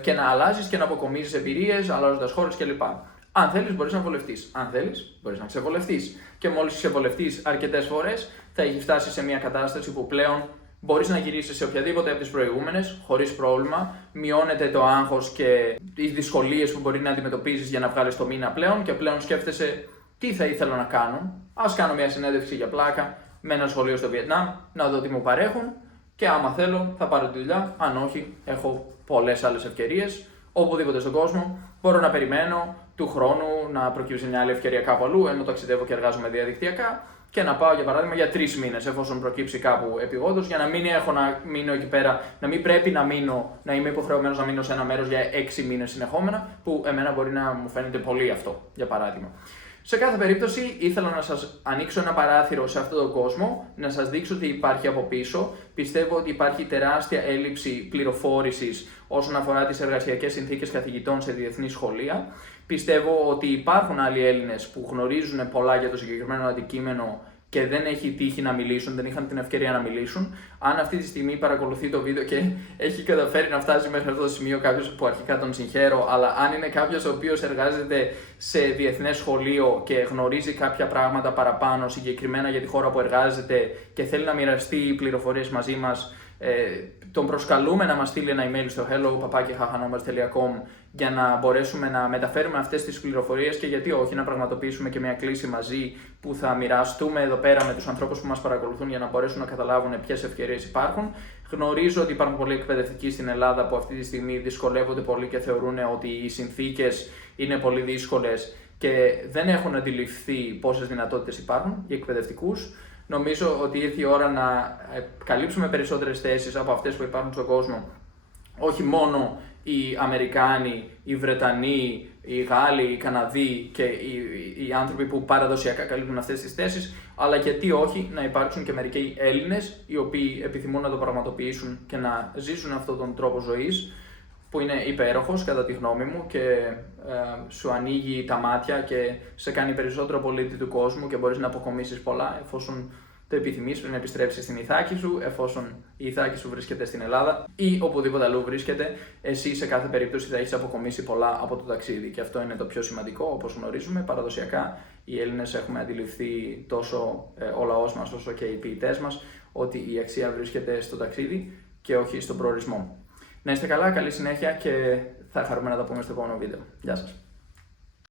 Και να αλλάζεις και να αποκομίζεις εμπειρίες, αλλάζοντας χώρες κλπ. Αν θέλεις, μπορείς να βολευτείς. Αν θέλεις, μπορείς να ξεβολευτείς. Και μόλις ξεβολευτείς αρκετές φορές, θα έχεις φτάσει σε μια κατάσταση που πλέον μπορείς να γυρίσεις σε οποιαδήποτε από τις προηγούμενες, χωρίς πρόβλημα. Μειώνεται το άγχος και τις δυσκολίες που μπορεί να αντιμετωπίζεις για να βγάλεις το μήνα πλέον και πλέον σκέφτεσαι τι θα ήθελα να κάνω. Ας κάνω μια συνέντευξη για πλάκα με ένα σχολείο στο Βιετνάμ, να δω τι μου παρέχουν. Και άμα θέλω θα πάρω τη δουλειά, αν όχι έχω πολλές άλλες ευκαιρίες, οπουδήποτε στον κόσμο, μπορώ να περιμένω του χρόνου να προκύψει μια άλλη ευκαιρία κάπου αλλού, ενώ ταξιδεύω και εργάζομαι διαδικτυακά και να πάω για παράδειγμα για 3 μήνες, εφόσον προκύψει κάπου επειγόντως, για να μην έχω να μείνω εκεί πέρα, να μην πρέπει να είμαι υποχρεωμένος να μείνω σε ένα μέρος για 6 μήνες συνεχόμενα, που εμένα μπορεί να μου φαίνεται πολύ αυτό, για παράδειγμα. Σε κάθε περίπτωση, ήθελα να σας ανοίξω ένα παράθυρο σε αυτόν τον κόσμο, να σας δείξω τι υπάρχει από πίσω. Πιστεύω ότι υπάρχει τεράστια έλλειψη πληροφόρησης όσον αφορά τις εργασιακές συνθήκες καθηγητών σε διεθνή σχολεία. Πιστεύω ότι υπάρχουν άλλοι Έλληνες που γνωρίζουν πολλά για το συγκεκριμένο αντικείμενο και δεν έχει τύχει να μιλήσουν, δεν είχαν την ευκαιρία να μιλήσουν. Αν αυτή τη στιγμή παρακολουθεί το βίντεο και έχει καταφέρει να φτάσει μέχρι αυτό το σημείο κάποιος που αρχικά τον συγχαίρω, αλλά αν είναι κάποιος ο οποίος εργάζεται σε διεθνές σχολείο και γνωρίζει κάποια πράγματα παραπάνω συγκεκριμένα για τη χώρα που εργάζεται και θέλει να μοιραστεί πληροφορίες μαζί μας, τον προσκαλούμε να μας στείλει ένα email στο hello@hahanumbers.com για να μπορέσουμε να μεταφέρουμε αυτές τις πληροφορίες και γιατί όχι να πραγματοποιήσουμε και μια κλήση μαζί που θα μοιραστούμε εδώ πέρα με τους ανθρώπους που μας παρακολουθούν για να μπορέσουν να καταλάβουν ποιες ευκαιρίες υπάρχουν. Γνωρίζω ότι υπάρχουν πολλοί εκπαιδευτικοί στην Ελλάδα που αυτή τη στιγμή δυσκολεύονται πολύ και θεωρούν ότι οι συνθήκες είναι πολύ δύσκολες και δεν έχουν αντιληφθεί πόσες δυνατότητες υπάρχουν για εκπαιδευτικούς. Νομίζω ότι ήρθε η ώρα να καλύψουμε περισσότερες θέσεις από αυτές που υπάρχουν στον κόσμο. Όχι μόνο οι Αμερικάνοι, οι Βρετανοί, οι Γάλλοι, οι Καναδοί και οι άνθρωποι που παραδοσιακά καλύπτουν αυτές τις θέσεις, αλλά γιατί όχι να υπάρξουν και μερικοί Έλληνες οι οποίοι επιθυμούν να το πραγματοποιήσουν και να ζήσουν αυτόν τον τρόπο ζωής, που είναι υπέροχος κατά τη γνώμη μου και σου ανοίγει τα μάτια και σε κάνει περισσότερο πολίτη του κόσμου και μπορείς να αποκομίσεις πολλά εφόσον το επιθυμείς πριν επιστρέψεις στην Ιθάκη σου, εφόσον η Ιθάκη σου βρίσκεται στην Ελλάδα ή οπουδήποτε αλλού βρίσκεται, εσύ σε κάθε περίπτωση θα έχεις αποκομίσει πολλά από το ταξίδι και αυτό είναι το πιο σημαντικό. Όπως γνωρίζουμε, παραδοσιακά οι Έλληνες έχουμε αντιληφθεί τόσο ο λαός μας όσο και οι ποιητές μας ότι η αξία βρίσκεται στο ταξίδι και όχι στον προορισμό. Να είστε καλά, καλή συνέχεια και θα χαρούμε να τα πούμε στο επόμενο βίντεο. Γεια σας.